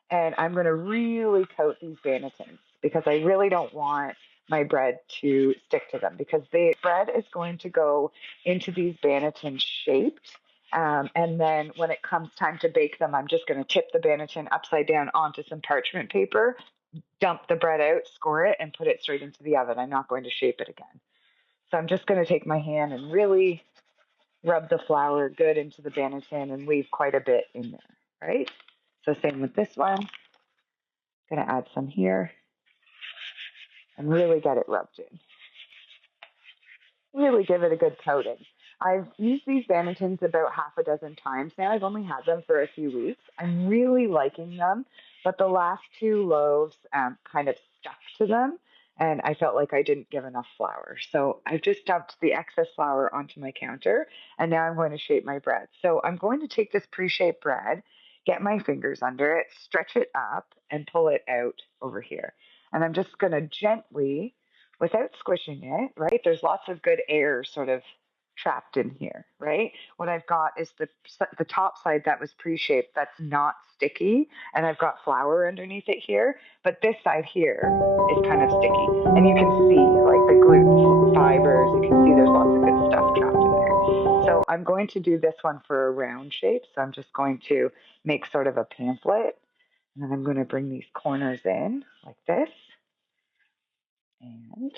and I'm going to really coat these bannetons because I really don't want my bread to stick to them because the bread is going to go into these bannetons shaped. And then when it comes time to bake them, I'm just going to tip the banneton upside down onto some parchment paper, dump the bread out, score it, and put it straight into the oven. I'm not going to shape it again. So I'm just going to take my hand and really rub the flour good into the banneton and leave quite a bit in there, right? So same with this one. Gonna add some here and really get it rubbed in. Really give it a good coating. I've used these bannetons about half a dozen times now. I've only had them for a few weeks. I'm really liking them, but the last 2 loaves kind of stuck to them, and I felt like I didn't give enough flour. So I've just dumped the excess flour onto my counter, and now I'm going to shape my bread. So I'm going to take this pre-shaped bread, get my fingers under it, stretch it up, and pull it out over here. And I'm just going to gently without squishing it, right? There's lots of good air sort of trapped in here, right? What I've got is the top side that was pre-shaped that's not sticky, and I've got flour underneath it here, but this side here is kind of sticky, and you can see like the gluten fibers. You can see there's lots of good stuff trapped in there. So I'm going to do this one for a round shape. So I'm just going to make sort of a pamphlet, and then I'm going to bring these corners in like this, and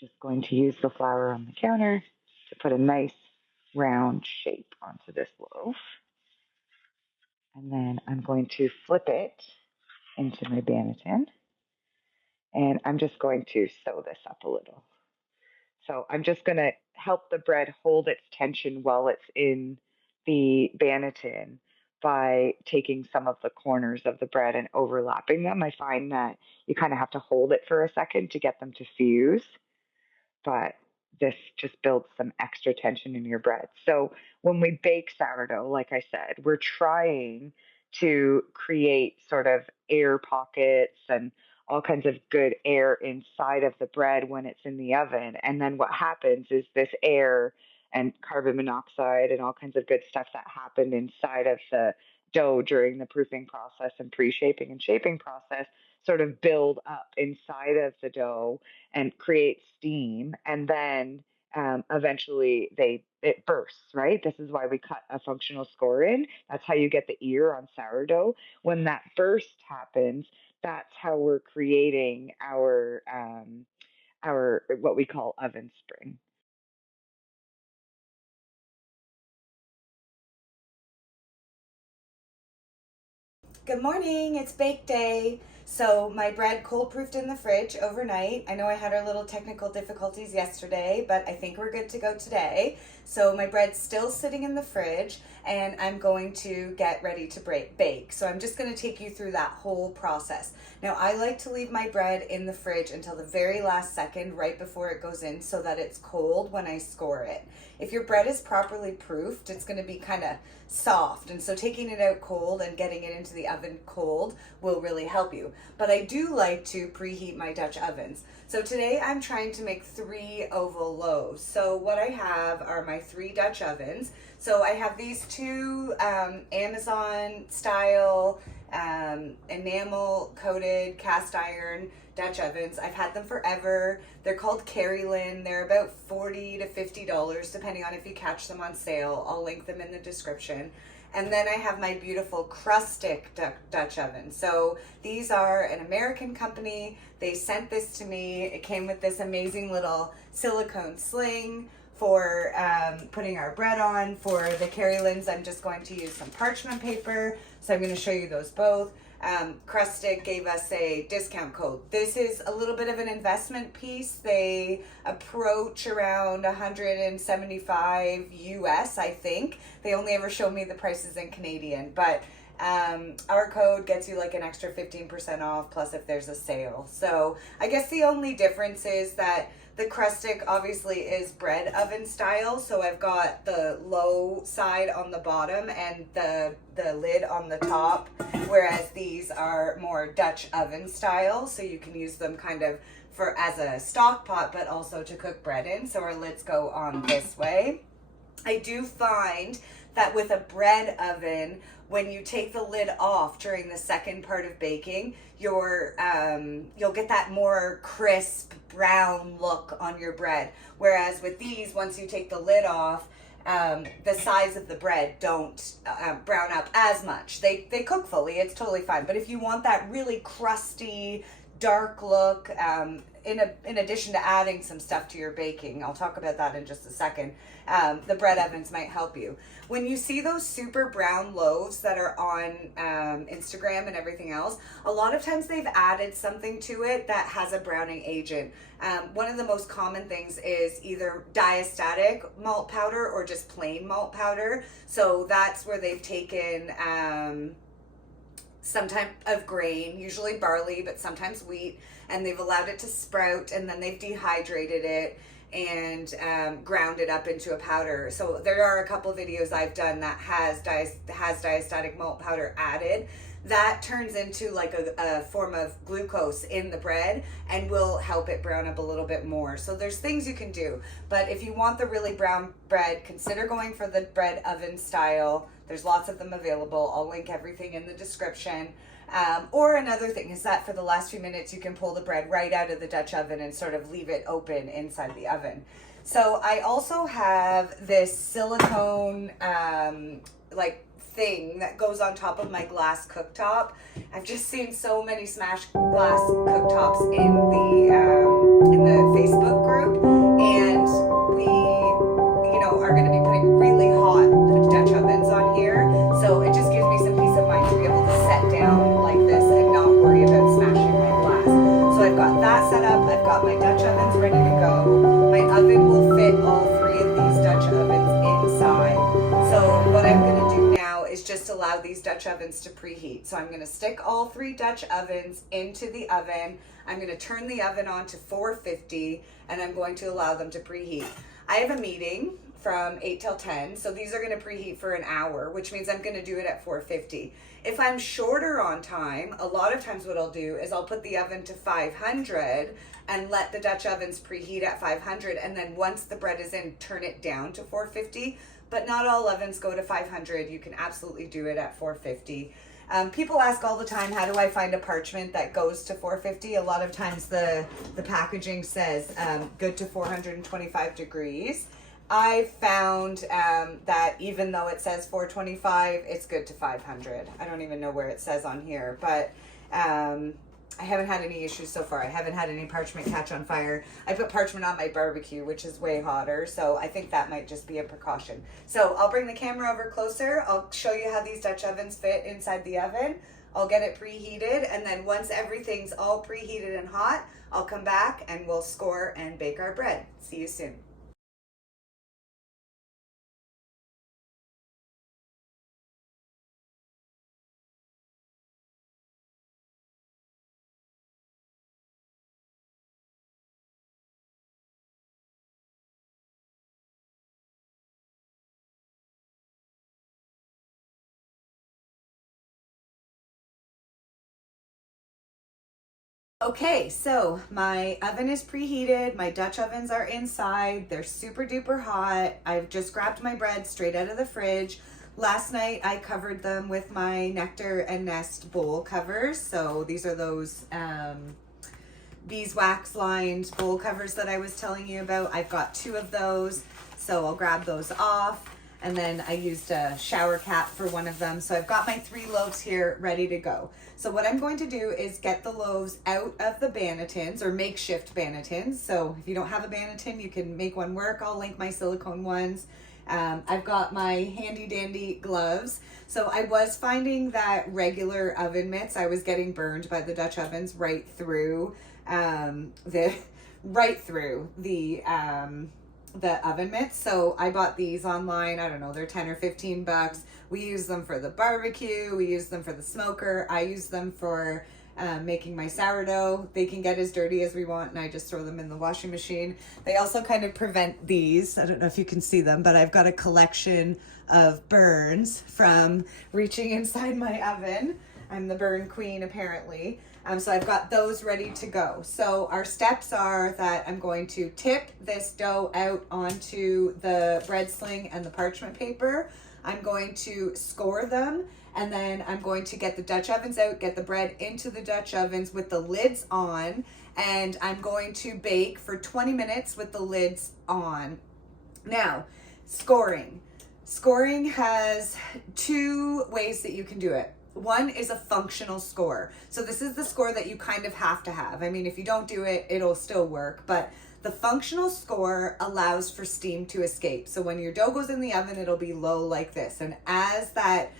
just going to use the flour on the counter to put a nice round shape onto this loaf. And then I'm going to flip it into my banneton. And I'm just going to sew this up a little. So I'm just going to help the bread hold its tension while it's in the banneton by taking some of the corners of the bread and overlapping them. I find that you kind of have to hold it for a second to get them to fuse, but this just builds some extra tension in your bread. So when we bake sourdough, like I said, we're trying to create sort of air pockets and all kinds of good air inside of the bread when it's in the oven. And then what happens is this air and carbon monoxide and all kinds of good stuff that happened inside of the dough during the proofing process and pre-shaping and shaping process sort of build up inside of the dough and create steam, and then eventually it bursts, right? This is why we cut a functional score in. That's how you get the ear on sourdough. When that burst happens, that's how we're creating our what we call oven spring. Good morning, it's bake day. So my bread cold proofed in the fridge overnight. I know I had our little technical difficulties yesterday, but I think we're good to go today. So my bread's still sitting in the fridge and I'm going to get ready to bake. So I'm just going to take you through that whole process. Now I like to leave my bread in the fridge until the very last second right before it goes in so that it's cold when I score it. If your bread is properly proofed, it's going to be kind of soft, and so taking it out cold and getting it into the oven cold will really help you. But I do like to preheat my Dutch ovens. So today I'm trying to make 3 oval loaves. So what I have are my 3 Dutch ovens. So I have these 2 Amazon style enamel coated cast iron Dutch ovens. I've had them forever. They're called Carrylin. They're about $40 to $50 depending on if you catch them on sale. I'll link them in the description. And then I have my beautiful Crustic Dutch oven. So these are an American company. They sent this to me. It came with this amazing little silicone sling for putting our bread on. For the Carrylins, I'm just going to use some parchment paper. So I'm going to show you those both. Crustic gave us a discount code. This is a little bit of an investment piece. They approach around 175 US, I think. They only ever show me the prices in Canadian, but our code gets you like an extra 15% off plus if there's a sale. So I guess the only difference is that the Crustic obviously is bread oven style, so I've got the low side on the bottom and the lid on the top, whereas these are more Dutch oven style, so you can use them kind of for as a stock pot, but also to cook bread in, so our lids go on this way. I do find that with a bread oven, when you take the lid off during the second part of baking, you'll get that more crisp brown look on your bread. Whereas with these, once you take the lid off, the sides of the bread don't brown up as much. They cook fully, it's totally fine. But if you want that really crusty, dark look, in addition to adding some stuff to your baking, I'll talk about that in just a second, the bread ovens might help you. When you see those super brown loaves that are on Instagram and everything else, a lot of times they've added something to it that has a browning agent. One of the most common things is either diastatic malt powder or just plain malt powder. So that's where they've taken some type of grain, usually barley, but sometimes wheat, and they've allowed it to sprout, and then they've dehydrated it and ground it up into a powder. So there are a couple of videos I've done that has diastatic malt powder added. That turns into like a form of glucose in the bread and will help it brown up a little bit more. So there's things you can do, but if you want the really brown bread, consider going for the bread oven style. There's lots of them available. I'll link everything in the description. Or another thing is that for the last few minutes, you can pull the bread right out of the Dutch oven and sort of leave it open inside the oven. So I also have this silicone, like thing that goes on top of my glass cooktop. I've just seen so many smashed glass cooktops in the Facebook group, and we, are going to be putting really hot Dutch ovens on here. So it just gives me some peace of mind to be able to set down like this and not worry about smashing my glass. So I've got that set up. I've got my Dutch ovens ready to go. My oven will fit all 3 of these Dutch ovens inside. So what I'm going to do now is just allow these Dutch ovens to preheat. So I'm going to stick all 3 Dutch ovens into the oven. I'm going to turn the oven on to 450 and I'm going to allow them to preheat. I have a meeting from 8 till 10, so these are going to preheat for an hour, which means I'm going to do it at 450. If I'm shorter on time, a lot of times what I'll do is I'll put the oven to 500 and let the Dutch ovens preheat at 500, and then once the bread is in, turn it down to 450. But not all ovens go to 500. You can absolutely do it at 450. People ask all the time, how do I find a parchment that goes to 450? A lot of times the packaging says good to 425 degrees. I found that even though it says 425, it's good to 500. I don't even know where it says on here, but I haven't had any issues so far. I haven't had any parchment catch on fire. I put parchment on my barbecue, which is way hotter, so I think that might just be a precaution. So I'll bring the camera over closer. I'll show you how these Dutch ovens fit inside the oven. I'll get it preheated, and then once everything's all preheated and hot, I'll come back and we'll score and bake our bread. See you soon. Okay, so my oven is preheated. My Dutch ovens are inside. They're super duper hot. I've just grabbed my bread straight out of the fridge. Last night I covered them with my Nectar and Nest bowl covers. So these are those beeswax lined bowl covers that I was telling you about. I've got 2 of those, so I'll grab those off. And then I used a shower cap for one of them. So I've got my 3 loaves here ready to go. So what I'm going to do is get the loaves out of the bannetons, or makeshift bannetons. So if you don't have a banneton, you can make one work. I'll link my silicone ones. I've got my handy dandy gloves. So I was finding that regular oven mitts, I was getting burned by the Dutch ovens right through the oven mitts. So I bought these online. I don't know, they're 10 or 15 bucks. We use them for the barbecue. We use them for the smoker. I use them for making my sourdough. They can get as dirty as we want, and I just throw them in the washing machine. They also kind of prevent these. I don't know if you can see them, but I've got a collection of burns from reaching inside my oven. I'm the burn queen, apparently. So I've got those ready to go. So our steps are that I'm going to tip this dough out onto the bread sling and the parchment paper. I'm going to score them, and then I'm going to get the Dutch ovens out, get the bread into the Dutch ovens with the lids on, and I'm going to bake for 20 minutes with the lids on. Now, scoring. Scoring has 2 ways that you can do it. One is a functional score. So this is the score that you kind of have to have. I mean, if you don't do it, it'll still work, but the functional score allows for steam to escape. So when your dough goes in the oven, it'll be low like this. And as that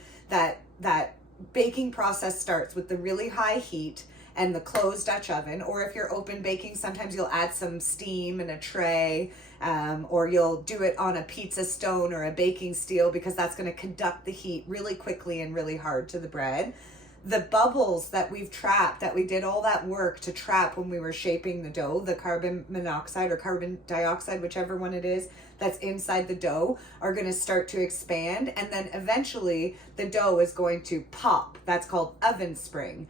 baking process starts with the really high heat and the closed Dutch oven, or if you're open baking, sometimes you'll add some steam in a tray, or you'll do it on a pizza stone or a baking steel, because that's going to conduct the heat really quickly and really hard to the bread. The bubbles that we've trapped, that we did all that work to trap when we were shaping the dough, the carbon monoxide or carbon dioxide, whichever one it is, that's inside the dough, are going to start to expand. And then eventually the dough is going to pop. That's called oven spring.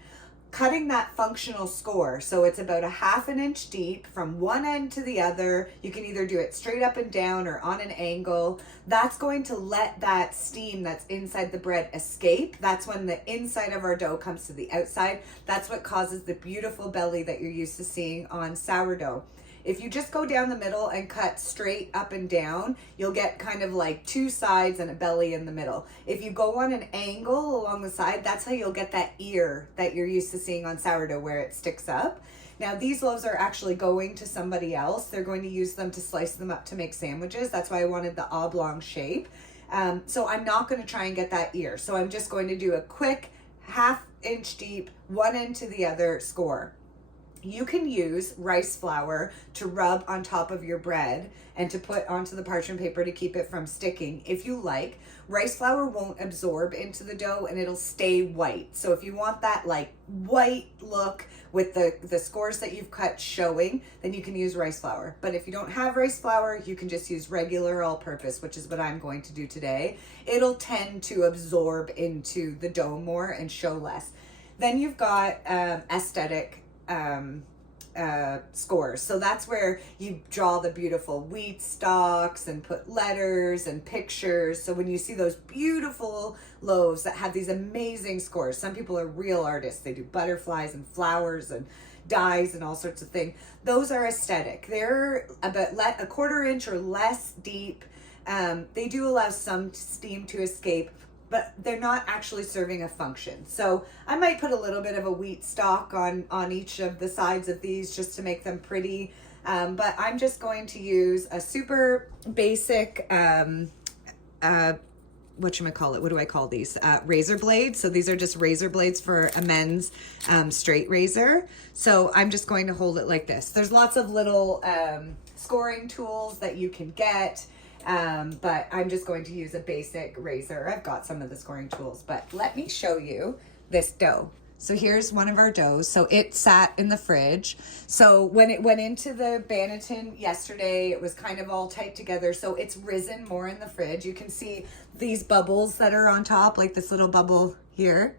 Cutting that functional score, so it's about a 1/2 inch deep from one end to the other. You can either do it straight up and down or on an angle. That's going to let that steam that's inside the bread escape. That's when the inside of our dough comes to the outside. That's what causes the beautiful belly that you're used to seeing on sourdough. If you just go down the middle and cut straight up and down, you'll get kind of like 2 sides and a belly in the middle. If you go on an angle along the side, that's how you'll get that ear that you're used to seeing on sourdough, where it sticks up. Now, these loaves are actually going to somebody else. They're going to use them to slice them up to make sandwiches. That's why I wanted the oblong shape. So I'm not going to try and get that ear. So I'm just going to do a quick 1/2 inch deep, one end to the other score. You can use rice flour to rub on top of your bread and to put onto the parchment paper to keep it from sticking if you like. Rice flour won't absorb into the dough and it'll stay white. So if you want that like white look with the scores that you've cut showing, then you can use rice flour. But if you don't have rice flour, you can just use regular all-purpose, which is what I'm going to do today. It'll tend to absorb into the dough more and show less. Then you've got aesthetic scores. So that's where you draw the beautiful wheat stalks and put letters and pictures. So when you see those beautiful loaves that have these amazing scores, some people are real artists. They do butterflies and flowers and dyes and all sorts of things. Those are aesthetic. They're about a 1/4 inch or less deep. They do allow some steam to escape, but they're not actually serving a function. So I might put a little bit of a wheat stalk on each of the sides of these just to make them pretty. But I'm just going to use a super basic whatchamacallit, what do I call these? Razor blades. So these are just razor blades for a men's straight razor. So I'm just going to hold it like this. There's lots of little scoring tools that you can get, but I'm just going to use a basic razor. I've got some of the scoring tools, but let me show you this dough. So here's one of our doughs. So it sat in the fridge. So when it went into the Banneton yesterday, it was kind of all tight together. So it's risen more in the fridge. You can see these bubbles that are on top, like this little bubble here,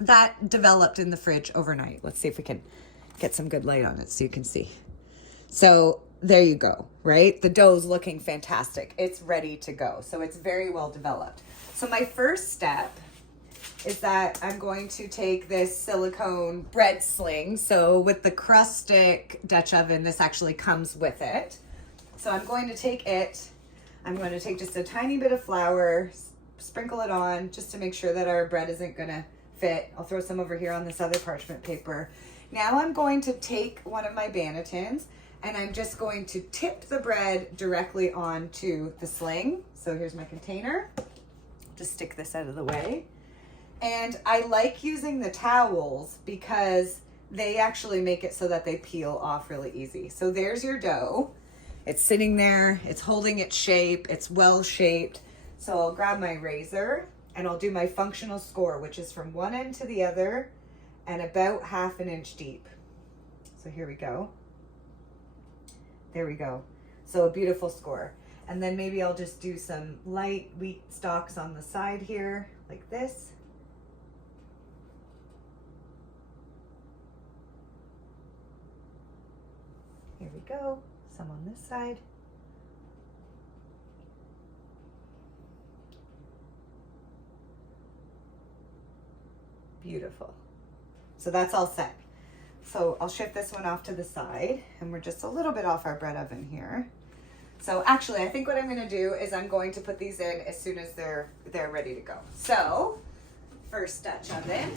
that developed in the fridge overnight. Let's see if we can get some good light on it so you can see. So there you go, right? The dough's looking fantastic. It's ready to go. So it's very well developed. So my first step is that I'm going to take this silicone bread sling. So with the Crustic Dutch oven, this actually comes with it. So I'm going to take it, I'm going to take just a tiny bit of flour, sprinkle it on just to make sure that our bread isn't gonna fit. I'll throw some over here on this other parchment paper. Now I'm going to take one of my Bannetons and I'm just going to tip the bread directly onto the sling. So here's my container. Just stick this out of the way. And I like using the towels because they actually make it so that they peel off really easy. So there's your dough. It's sitting there, it's holding its shape, it's well shaped. So I'll grab my razor and I'll do my functional score, which is from one end to the other and about 1/2 inch deep. So here we go. There we go. So a beautiful score. And then maybe I'll just do some light wheat stalks on the side here, like this. Here we go, some on this side. Beautiful. So that's all set. So I'll shift this one off to the side and we're just a little bit off our bread oven here. So actually, I think what I'm gonna do is I'm going to put these in as soon as they're ready to go. So first Dutch oven,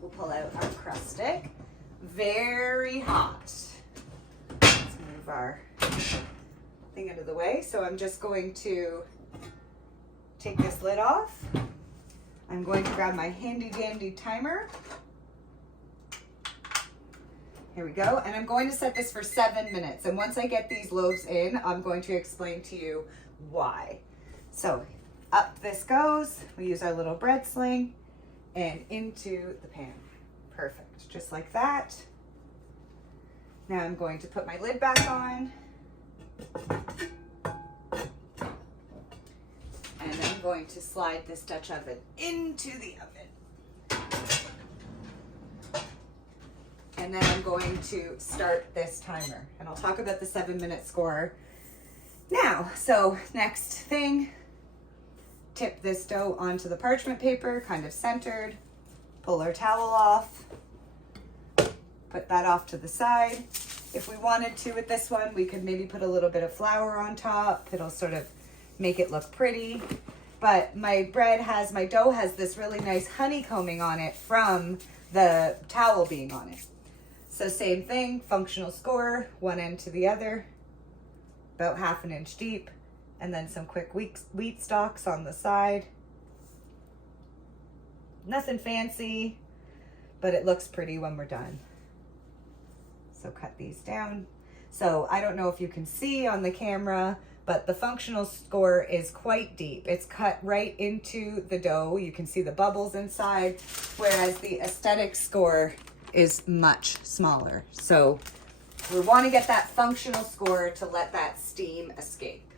we'll pull out our Crustic. Very hot. Let's move our thing out of the way. So I'm just going to take this lid off. I'm going to grab my handy dandy timer. Here we go. And I'm going to set this for 7 minutes. And once I get these loaves in, I'm going to explain to you why. So up this goes. We use our little bread sling and into the pan. Perfect. Just like that. Now I'm going to put my lid back on. And I'm going to slide this Dutch oven into the oven. And then I'm going to start this timer. And I'll talk about the 7-minute score now. So next thing, tip this dough onto the parchment paper, kind of centered. Pull our towel off. Put that off to the side. If we wanted to with this one, we could maybe put a little bit of flour on top. It'll sort of make it look pretty. But my dough has this really nice honeycombing on it from the towel being on it. So same thing, functional score, one end to the other, about 1/2 inch deep, and then some quick wheat stalks on the side. Nothing fancy, but it looks pretty when we're done. So cut these down. So I don't know if you can see on the camera, but the functional score is quite deep. It's cut right into the dough. You can see the bubbles inside, whereas the aesthetic score is much smaller. So we want to get that functional score to let that steam escape.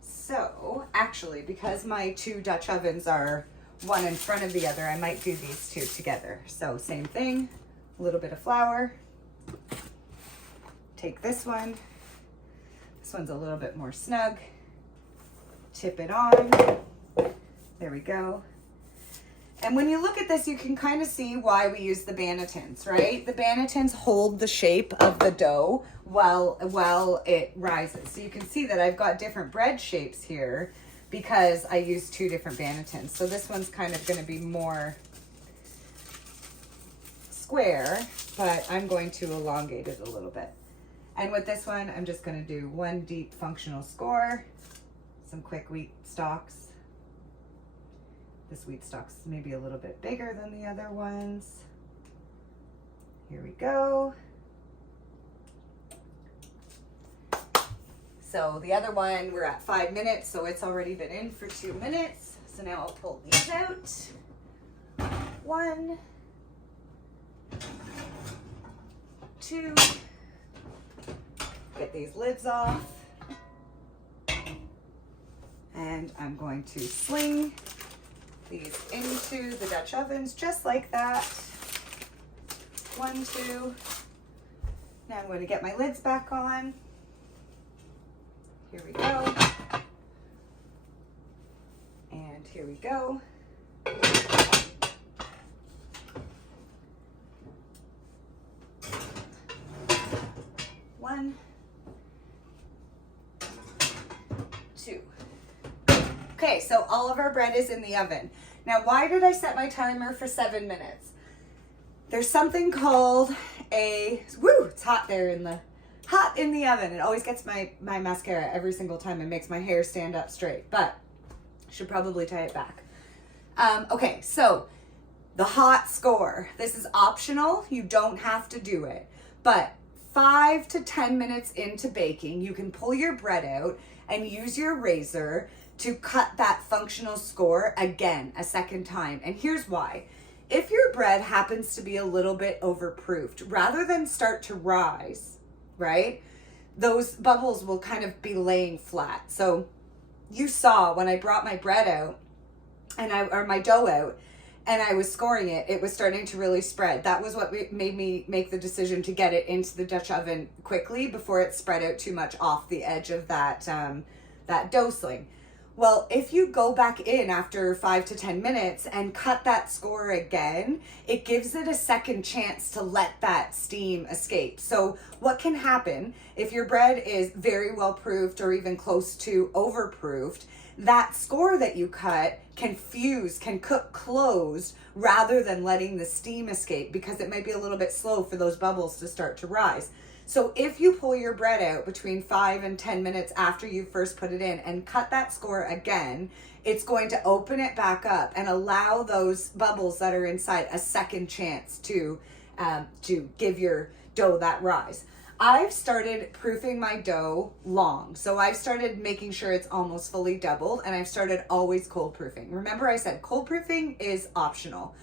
So actually, because my 2 Dutch ovens are one in front of the other, I might do these 2 together. So same thing, a little bit of flour. Take this one. This one's a little bit more snug. Tip it on. There we go. And when you look at this, you can kind of see why we use the Bannetons, right? The Bannetons hold the shape of the dough while it rises. So you can see that I've got different bread shapes here because I use 2 different Bannetons. So this one's kind of going to be more square, but I'm going to elongate it a little bit. And with this one, I'm just going to do 1 deep functional score, some quick wheat stalks. This wheat stalk's maybe a little bit bigger than the other ones. Here we go. So the other one, we're at 5 minutes, so it's already been in for 2 minutes. So now I'll pull these out. 1, 2, get these lids off. And I'm going to sling these into the Dutch ovens just like that. 1, 2. Now I'm going to get my lids back on. Here we go. And here we go. One, 2. Okay, so all of our bread is in the oven. Now, why did I set my timer for 7 minutes? There's something called it's hot there in the oven. It always gets my mascara every single time and makes my hair stand up straight, but I should probably tie it back. Okay, so the hot score. This is optional. You don't have to do it, but 5 to 10 minutes into baking, you can pull your bread out and use your razor to cut that functional score again a second time. And here's why. If your bread happens to be a little bit overproofed, rather than start to rise, right, those bubbles will kind of be laying flat. So you saw when I brought my bread out or my dough out and I was scoring it, it was starting to really spread. That was what made me make the decision to get it into the Dutch oven quickly before it spread out too much off the edge of that dough sling. Well, if you go back in after 5 to 10 minutes and cut that score again, it gives it a second chance to let that steam escape. So what can happen if your bread is very well proofed or even close to overproofed, that score that you cut can fuse, can cook closed rather than letting the steam escape because it might be a little bit slow for those bubbles to start to rise. So if you pull your bread out between 5 and 10 minutes after you first put it in and cut that score again, it's going to open it back up and allow those bubbles that are inside a second chance to give your dough that rise. I've started proofing my dough long. So I've started making sure it's almost fully doubled, and I've started always cold proofing. Remember I said cold proofing is optional.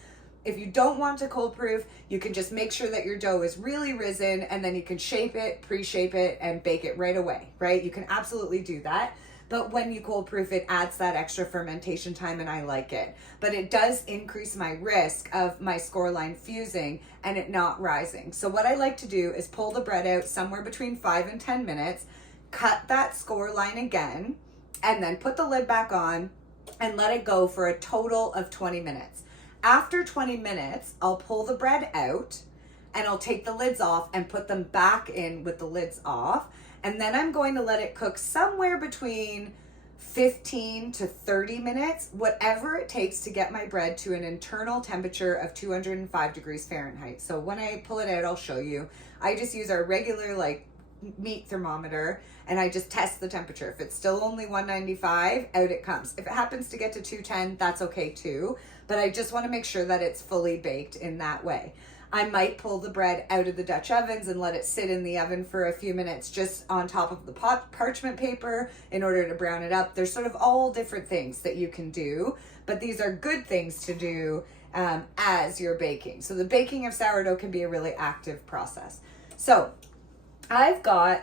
If you don't want to cold proof, you can just make sure that your dough is really risen, and then you can shape it, pre-shape it, and bake it right away, right? You can absolutely do that. But when you cold proof, it adds that extra fermentation time, and I like it. But it does increase my risk of my score line fusing and it not rising. So what I like to do is pull the bread out somewhere between 5 and 10 minutes, cut that score line again, and then put the lid back on and let it go for a total of 20 minutes. After 20 minutes, I'll pull the bread out and I'll take the lids off and put them back in with the lids off. And then I'm going to let it cook somewhere between 15 to 30 minutes, whatever it takes to get my bread to an internal temperature of 205 degrees Fahrenheit. So when I pull it out, I'll show you. I just use our regular meat thermometer and I just test the temperature. If it's still only 195, out it comes. If it happens to get to 210, that's okay too. But I just want to make sure that it's fully baked in that way. I might pull the bread out of the Dutch ovens and let it sit in the oven for a few minutes just on top of the parchment paper in order to brown it up. There's sort of all different things that you can do, but these are good things to do as you're baking. So the baking of sourdough can be a really active process. So I've got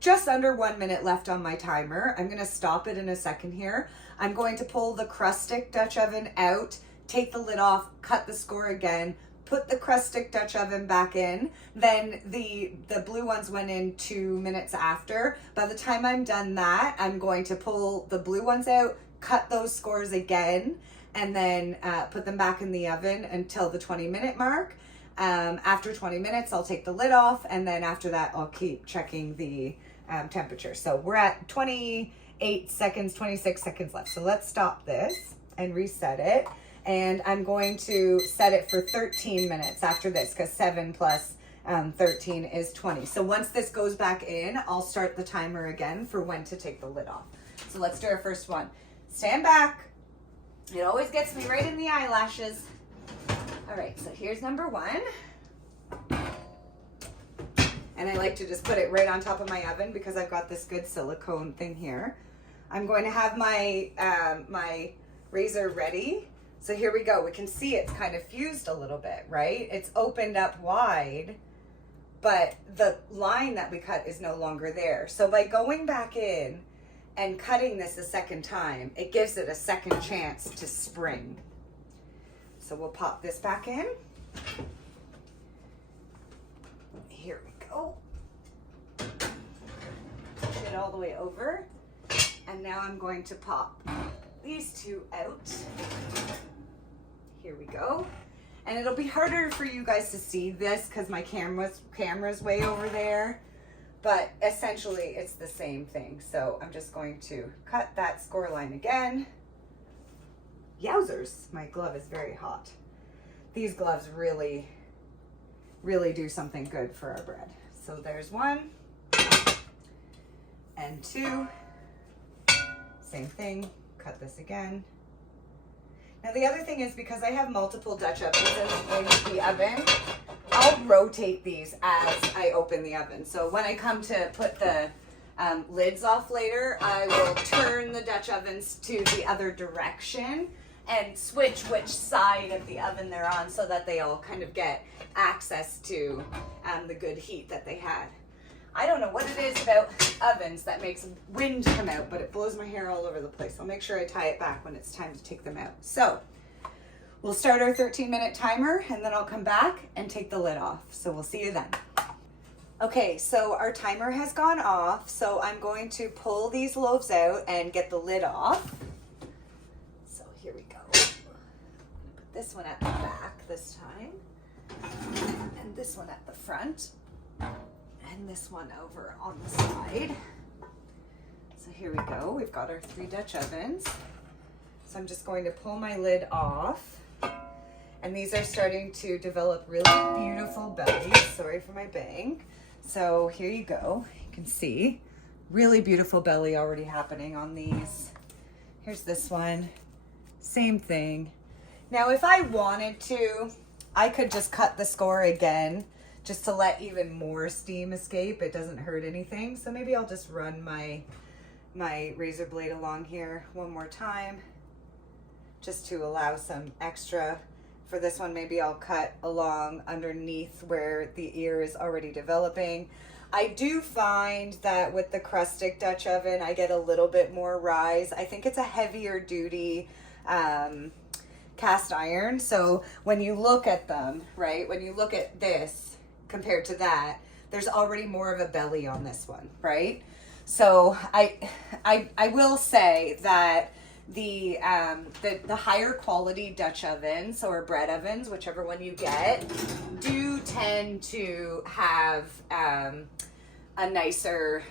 just under 1 minute left on my timer. I'm going to stop it in a second here. I'm going to pull the crust stick Dutch oven out, take the lid off, cut the score again, put the crust stick Dutch oven back in. Then the blue ones went in 2 minutes after. By the time I'm done that, I'm going to pull the blue ones out, cut those scores again, and then put them back in the oven until the 20-minute mark. After 20 minutes, I'll take the lid off, and then after that, I'll keep checking the temperature. So we're at 28 seconds, 26 seconds left. So let's stop this and reset it. And I'm going to set it for 13 minutes after this because 7 plus 13 is 20. So once this goes back in, I'll start the timer again for when to take the lid off. So let's do our first one. Stand back, It always gets me right in the eyelashes. All right, so here's number 1. And I like to just put it right on top of my oven because I've got this good silicone thing here. I'm going to have my my razor ready. So here we go. We can see it's kind of fused a little bit, right? It's opened up wide, but the line that we cut is no longer there. So by going back in and cutting this a second time, it gives it a second chance to spring. So we'll pop this back in. Here we go. Push it all the way over. And now I'm going to pop these 2 out. Here we go. And it'll be harder for you guys to see this because my camera's way over there. But essentially it's the same thing. So I'm just going to cut that score line again. Yowzers, my glove is very hot. These gloves really do something good for our bread. So there's 1 and 2. Same thing, cut this again. Now the other thing is, because I have multiple Dutch ovens in the oven, I'll rotate these as I open the oven. So when I come to put the lids off later, I will turn the Dutch ovens to the other direction and switch which side of the oven they're on so that they all kind of get access to the good heat that they had. I don't know what it is about ovens that makes wind come out, but it blows my hair all over the place. I'll make sure I tie it back when it's time to take them out. So we'll start our 13-minute timer, and then I'll come back and take the lid off. So we'll see you then. Okay, so our timer has gone off. So I'm going to pull these loaves out and get the lid off. So here we go. I'm gonna put this one at the back this time, and this one at the front. And this one over on the side. So here we go. We've got our 3 Dutch ovens. So I'm just going to pull my lid off. And these are starting to develop really beautiful bellies. Sorry for my bang. So here you go. You can see really beautiful belly already happening on these. Here's this one. Same thing. Now, if I wanted to, I could just cut the score again, just to let even more steam escape. It doesn't hurt anything. So maybe I'll just run my razor blade along here one more time, just to allow some extra. For this one, maybe I'll cut along underneath where the ear is already developing. I do find that with the crustic Dutch oven, I get a little bit more rise. I think it's a heavier duty cast iron. So when you look at them, right, when you look at this, compared to that, there's already more of a belly on this one, right? So I will say that the higher quality Dutch ovens or bread ovens, whichever one you get, do tend to have a nicer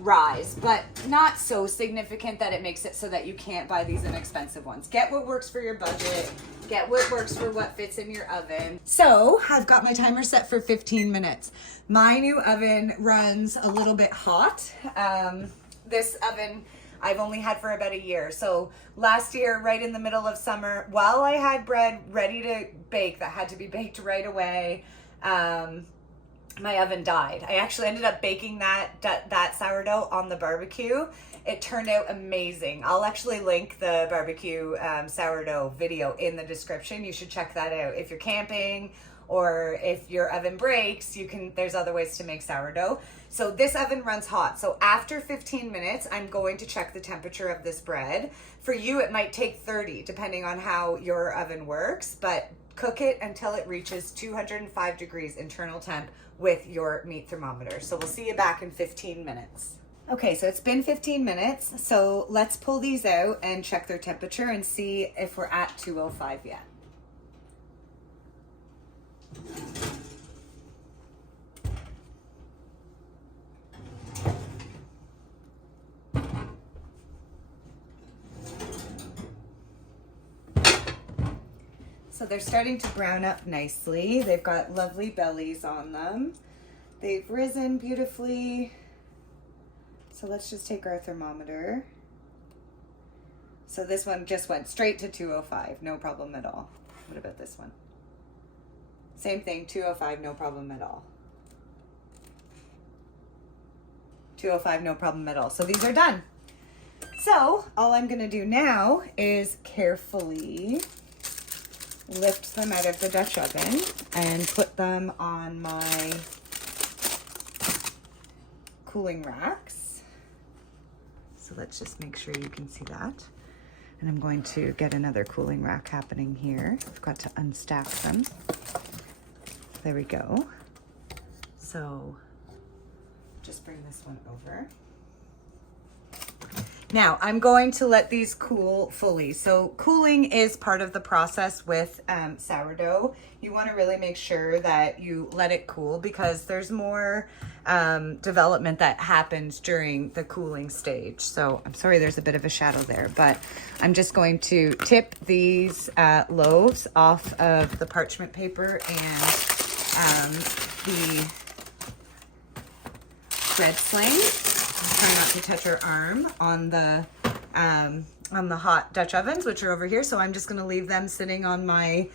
rise, but not so significant that it makes it so that you can't buy these inexpensive ones. Get what works for your budget. Get what works for what fits in your oven. So I've got my timer set for 15 minutes. My new oven runs a little bit hot. This oven I've only had for about a year. So last year, right in the middle of summer, while I had bread ready to bake that had to be baked right away, my oven died. I actually ended up baking that sourdough on the barbecue. It turned out amazing. I'll actually link the barbecue sourdough video in the description. You should check that out. If you're camping or if your oven breaks, there's other ways to make sourdough. So this oven runs hot. So after 15 minutes, I'm going to check the temperature of this bread. For you, it might take 30, depending on how your oven works, but cook it until it reaches 205 degrees internal temp with your meat thermometer. So we'll see you back in 15 minutes. Okay, so it's been 15 minutes. So let's pull these out and check their temperature and see if we're at 205 yet. So they're starting to brown up nicely. They've got lovely bellies on them. They've risen beautifully. So let's just take our thermometer. So this one just went straight to 205, no problem at all. What about this one? Same thing, 205, no problem at all. 205, no problem at all. So these are done. So all I'm gonna do now is carefully lift them out of the Dutch oven and put them on my cooling racks. So let's just make sure you can see that. And I'm going to get another cooling rack happening here. I've got to unstack them. There we go. So just bring this one over. Now I'm going to let these cool fully. So cooling is part of the process with sourdough. You want to really make sure that you let it cool because there's more development that happens during the cooling stage. So I'm sorry there's a bit of a shadow there, but I'm just going to tip these loaves off of the parchment paper and the bread sling. Try not to touch our arm on the hot Dutch ovens, which are over here. So I'm just going to leave them sitting on my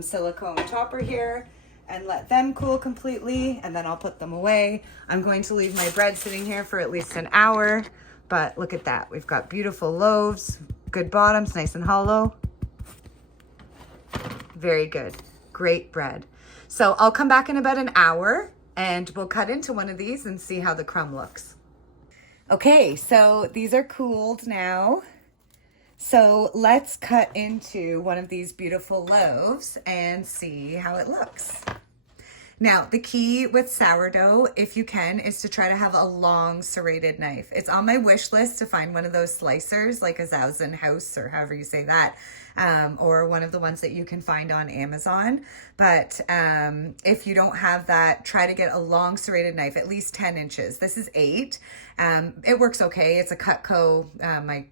silicone topper here and let them cool completely, and then I'll put them away. I'm going to leave my bread sitting here for at least an hour, but look at that. We've got beautiful loaves, good bottoms, nice and hollow. Very good. Great bread. So I'll come back in about an hour and we'll cut into one of these and see how the crumb looks. Okay, so these are cooled now. So let's cut into one of these beautiful loaves and see how it looks. Now, the key with sourdough, if you can, is to try to have a long serrated knife. It's on my wish list to find one of those slicers, like a Zausen House or however you say that, or one of the ones that you can find on Amazon. But if you don't have that, try to get a long serrated knife, at least 10 inches. This is 8. It works okay. It's a Cutco.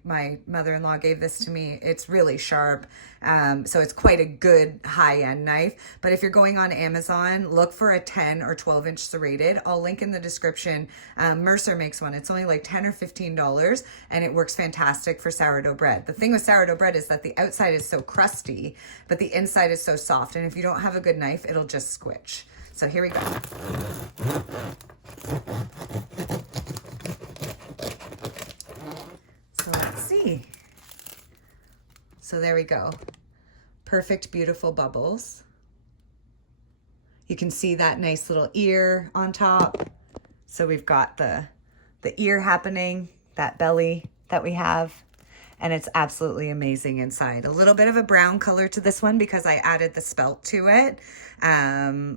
My mother-in-law gave this to me. It's really sharp. So it's quite a good high-end knife. But if you're going on Amazon, look for a 10 or 12 inch serrated. I'll link in the description. Mercer makes one. It's only like $10 or $15 and it works fantastic for sourdough bread. The thing with sourdough bread is that the outside is so crusty, but the inside is so soft. And if you don't have a good knife, it'll just squitch. So here we go. So let's see. So there we go. Perfect, beautiful bubbles. You can see that nice little ear on top. So we've got the ear happening, that belly that we have, and it's absolutely amazing inside. A little bit of a brown color to this one because I added the spelt to it.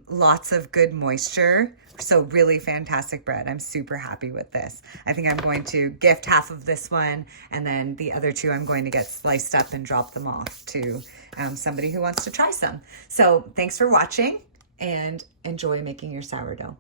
Lots of good moisture. So really fantastic bread. I'm super happy with this. I think I'm going to gift half of this one, and then the other 2 I'm going to get sliced up and drop them off to somebody who wants to try some. So thanks for watching and enjoy making your sourdough.